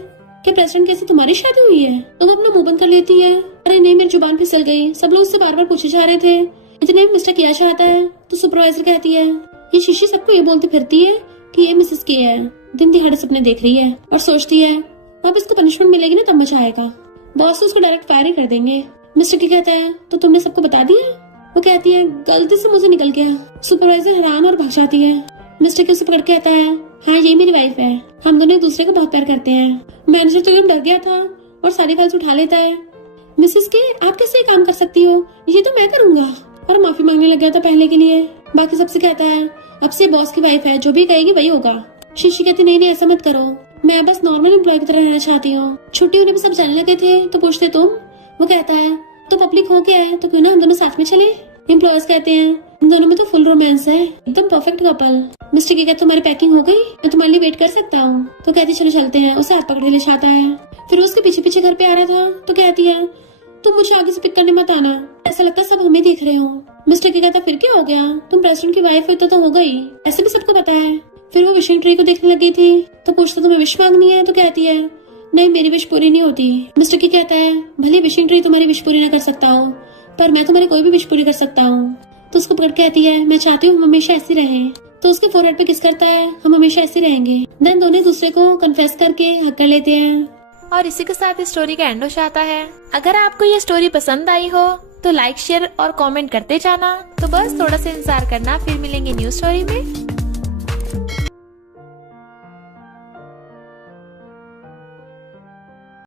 कि प्रेसिडेंट कैसे तुम्हारी शादी हुई है? तो वो अपना मुंह बंद कर लेती है। अरे नहीं मेरी जुबान फिसल गई। सब लोग उससे बार बार पूछे जा रहे थे, इतने में मिस्टर किया चाहता है। तो सुपरवाइजर कहती है ये शीशी सबको ये बोलती फिरती है कि ये मिसेस के है, दिन दिहाड़े सपने देख रही है और सोचती है अब इसको पनिशमेंट मिलेगी ना तब मजा आएगा, बॉस तो उसको डायरेक्ट फायर ही कर देंगे। मिस्टर की कहता है तो तुमने सबको बता दिया? वो कहती है गलती से मुझे निकल गया। सुपरवाइजर हैरान और भाग जाती है। मिस्टर की उसे पकड़ के आता है, हाँ ये मेरी वाइफ है, हम दोनों एक दूसरे को बहुत प्यार करते हैं। मैनेजर तो एकदम डर गया था और सारी फाइल्स उठा लेता है। मिसेस के आप कैसे ये काम कर सकती हो, ये तो मैं करूंगा, और माफी मांगने लग गया था पहले के लिए। बाकी सबसे कहता है अब से बॉस की वाइफ है, जो भी कहेगी वही होगा। शीशी कहती नहीं नहीं ऐसा मत करो, मैं बस नॉर्मल एम्प्लॉय की तरह रहना चाहती हूँ। छुट्टी होने में सब जाने लगे थे तो पूछते तुम? वो कहता है तो पब्लिक हो गया है तो क्यों ना हम दोनों साथ में चले। एम्प्लॉयज कहते हैं इन दोनों में तो फुल रोमांस है, एकदम परफेक्ट कपल। मिस्टर की कहते तुम्हारी पैकिंग हो गई, मैं तुम्हारे लिए वेट कर सकता हूँ। तो कहती चलो चलते हैं। उसे हाथ पकड़े ले जाता है। फिर उसके पीछे पीछे घर पे आ रहा था तो कहती है तुम मुझे आगे से पिक करने मत आना, ऐसा लगता है सब हमें देख रहे हो। मिस्टर की कहता फिर क्या हो गया, तुम प्रेसिडेंट की वाइफ हो तो हो गई, ऐसे भी सबको पता है। फिर वो विशिंग ट्री को देखने लगी थी तो पूछता तुम्हें विश मांगनी है? तो कहती है नहीं, मेरी विश पूरी नहीं होती। मिस्टर की कहता है भले विशिंग ट्री तुम्हारी विश पूरी न कर सकता हो, पर मैं तुम्हारी कोई भी विश पूरी कर सकता हूँ। तो उसको पकड़ कहती है मैं चाहती हूँ हम हमेशा ऐसे रहे। तो उसके फोरहेड पे किस करता है, हम हमेशा ऐसे रहेंगे। देन दोनों दूसरे को कन्फेस करके हक कर लेते हैं। और इसी के साथ इस स्टोरी का एंड हो जाता है। अगर आपको ये स्टोरी पसंद आई हो तो लाइक, शेयर और कमेंट करते जाना। तो बस थोड़ा सा इंतजार करना, फिर मिलेंगे न्यू स्टोरी में।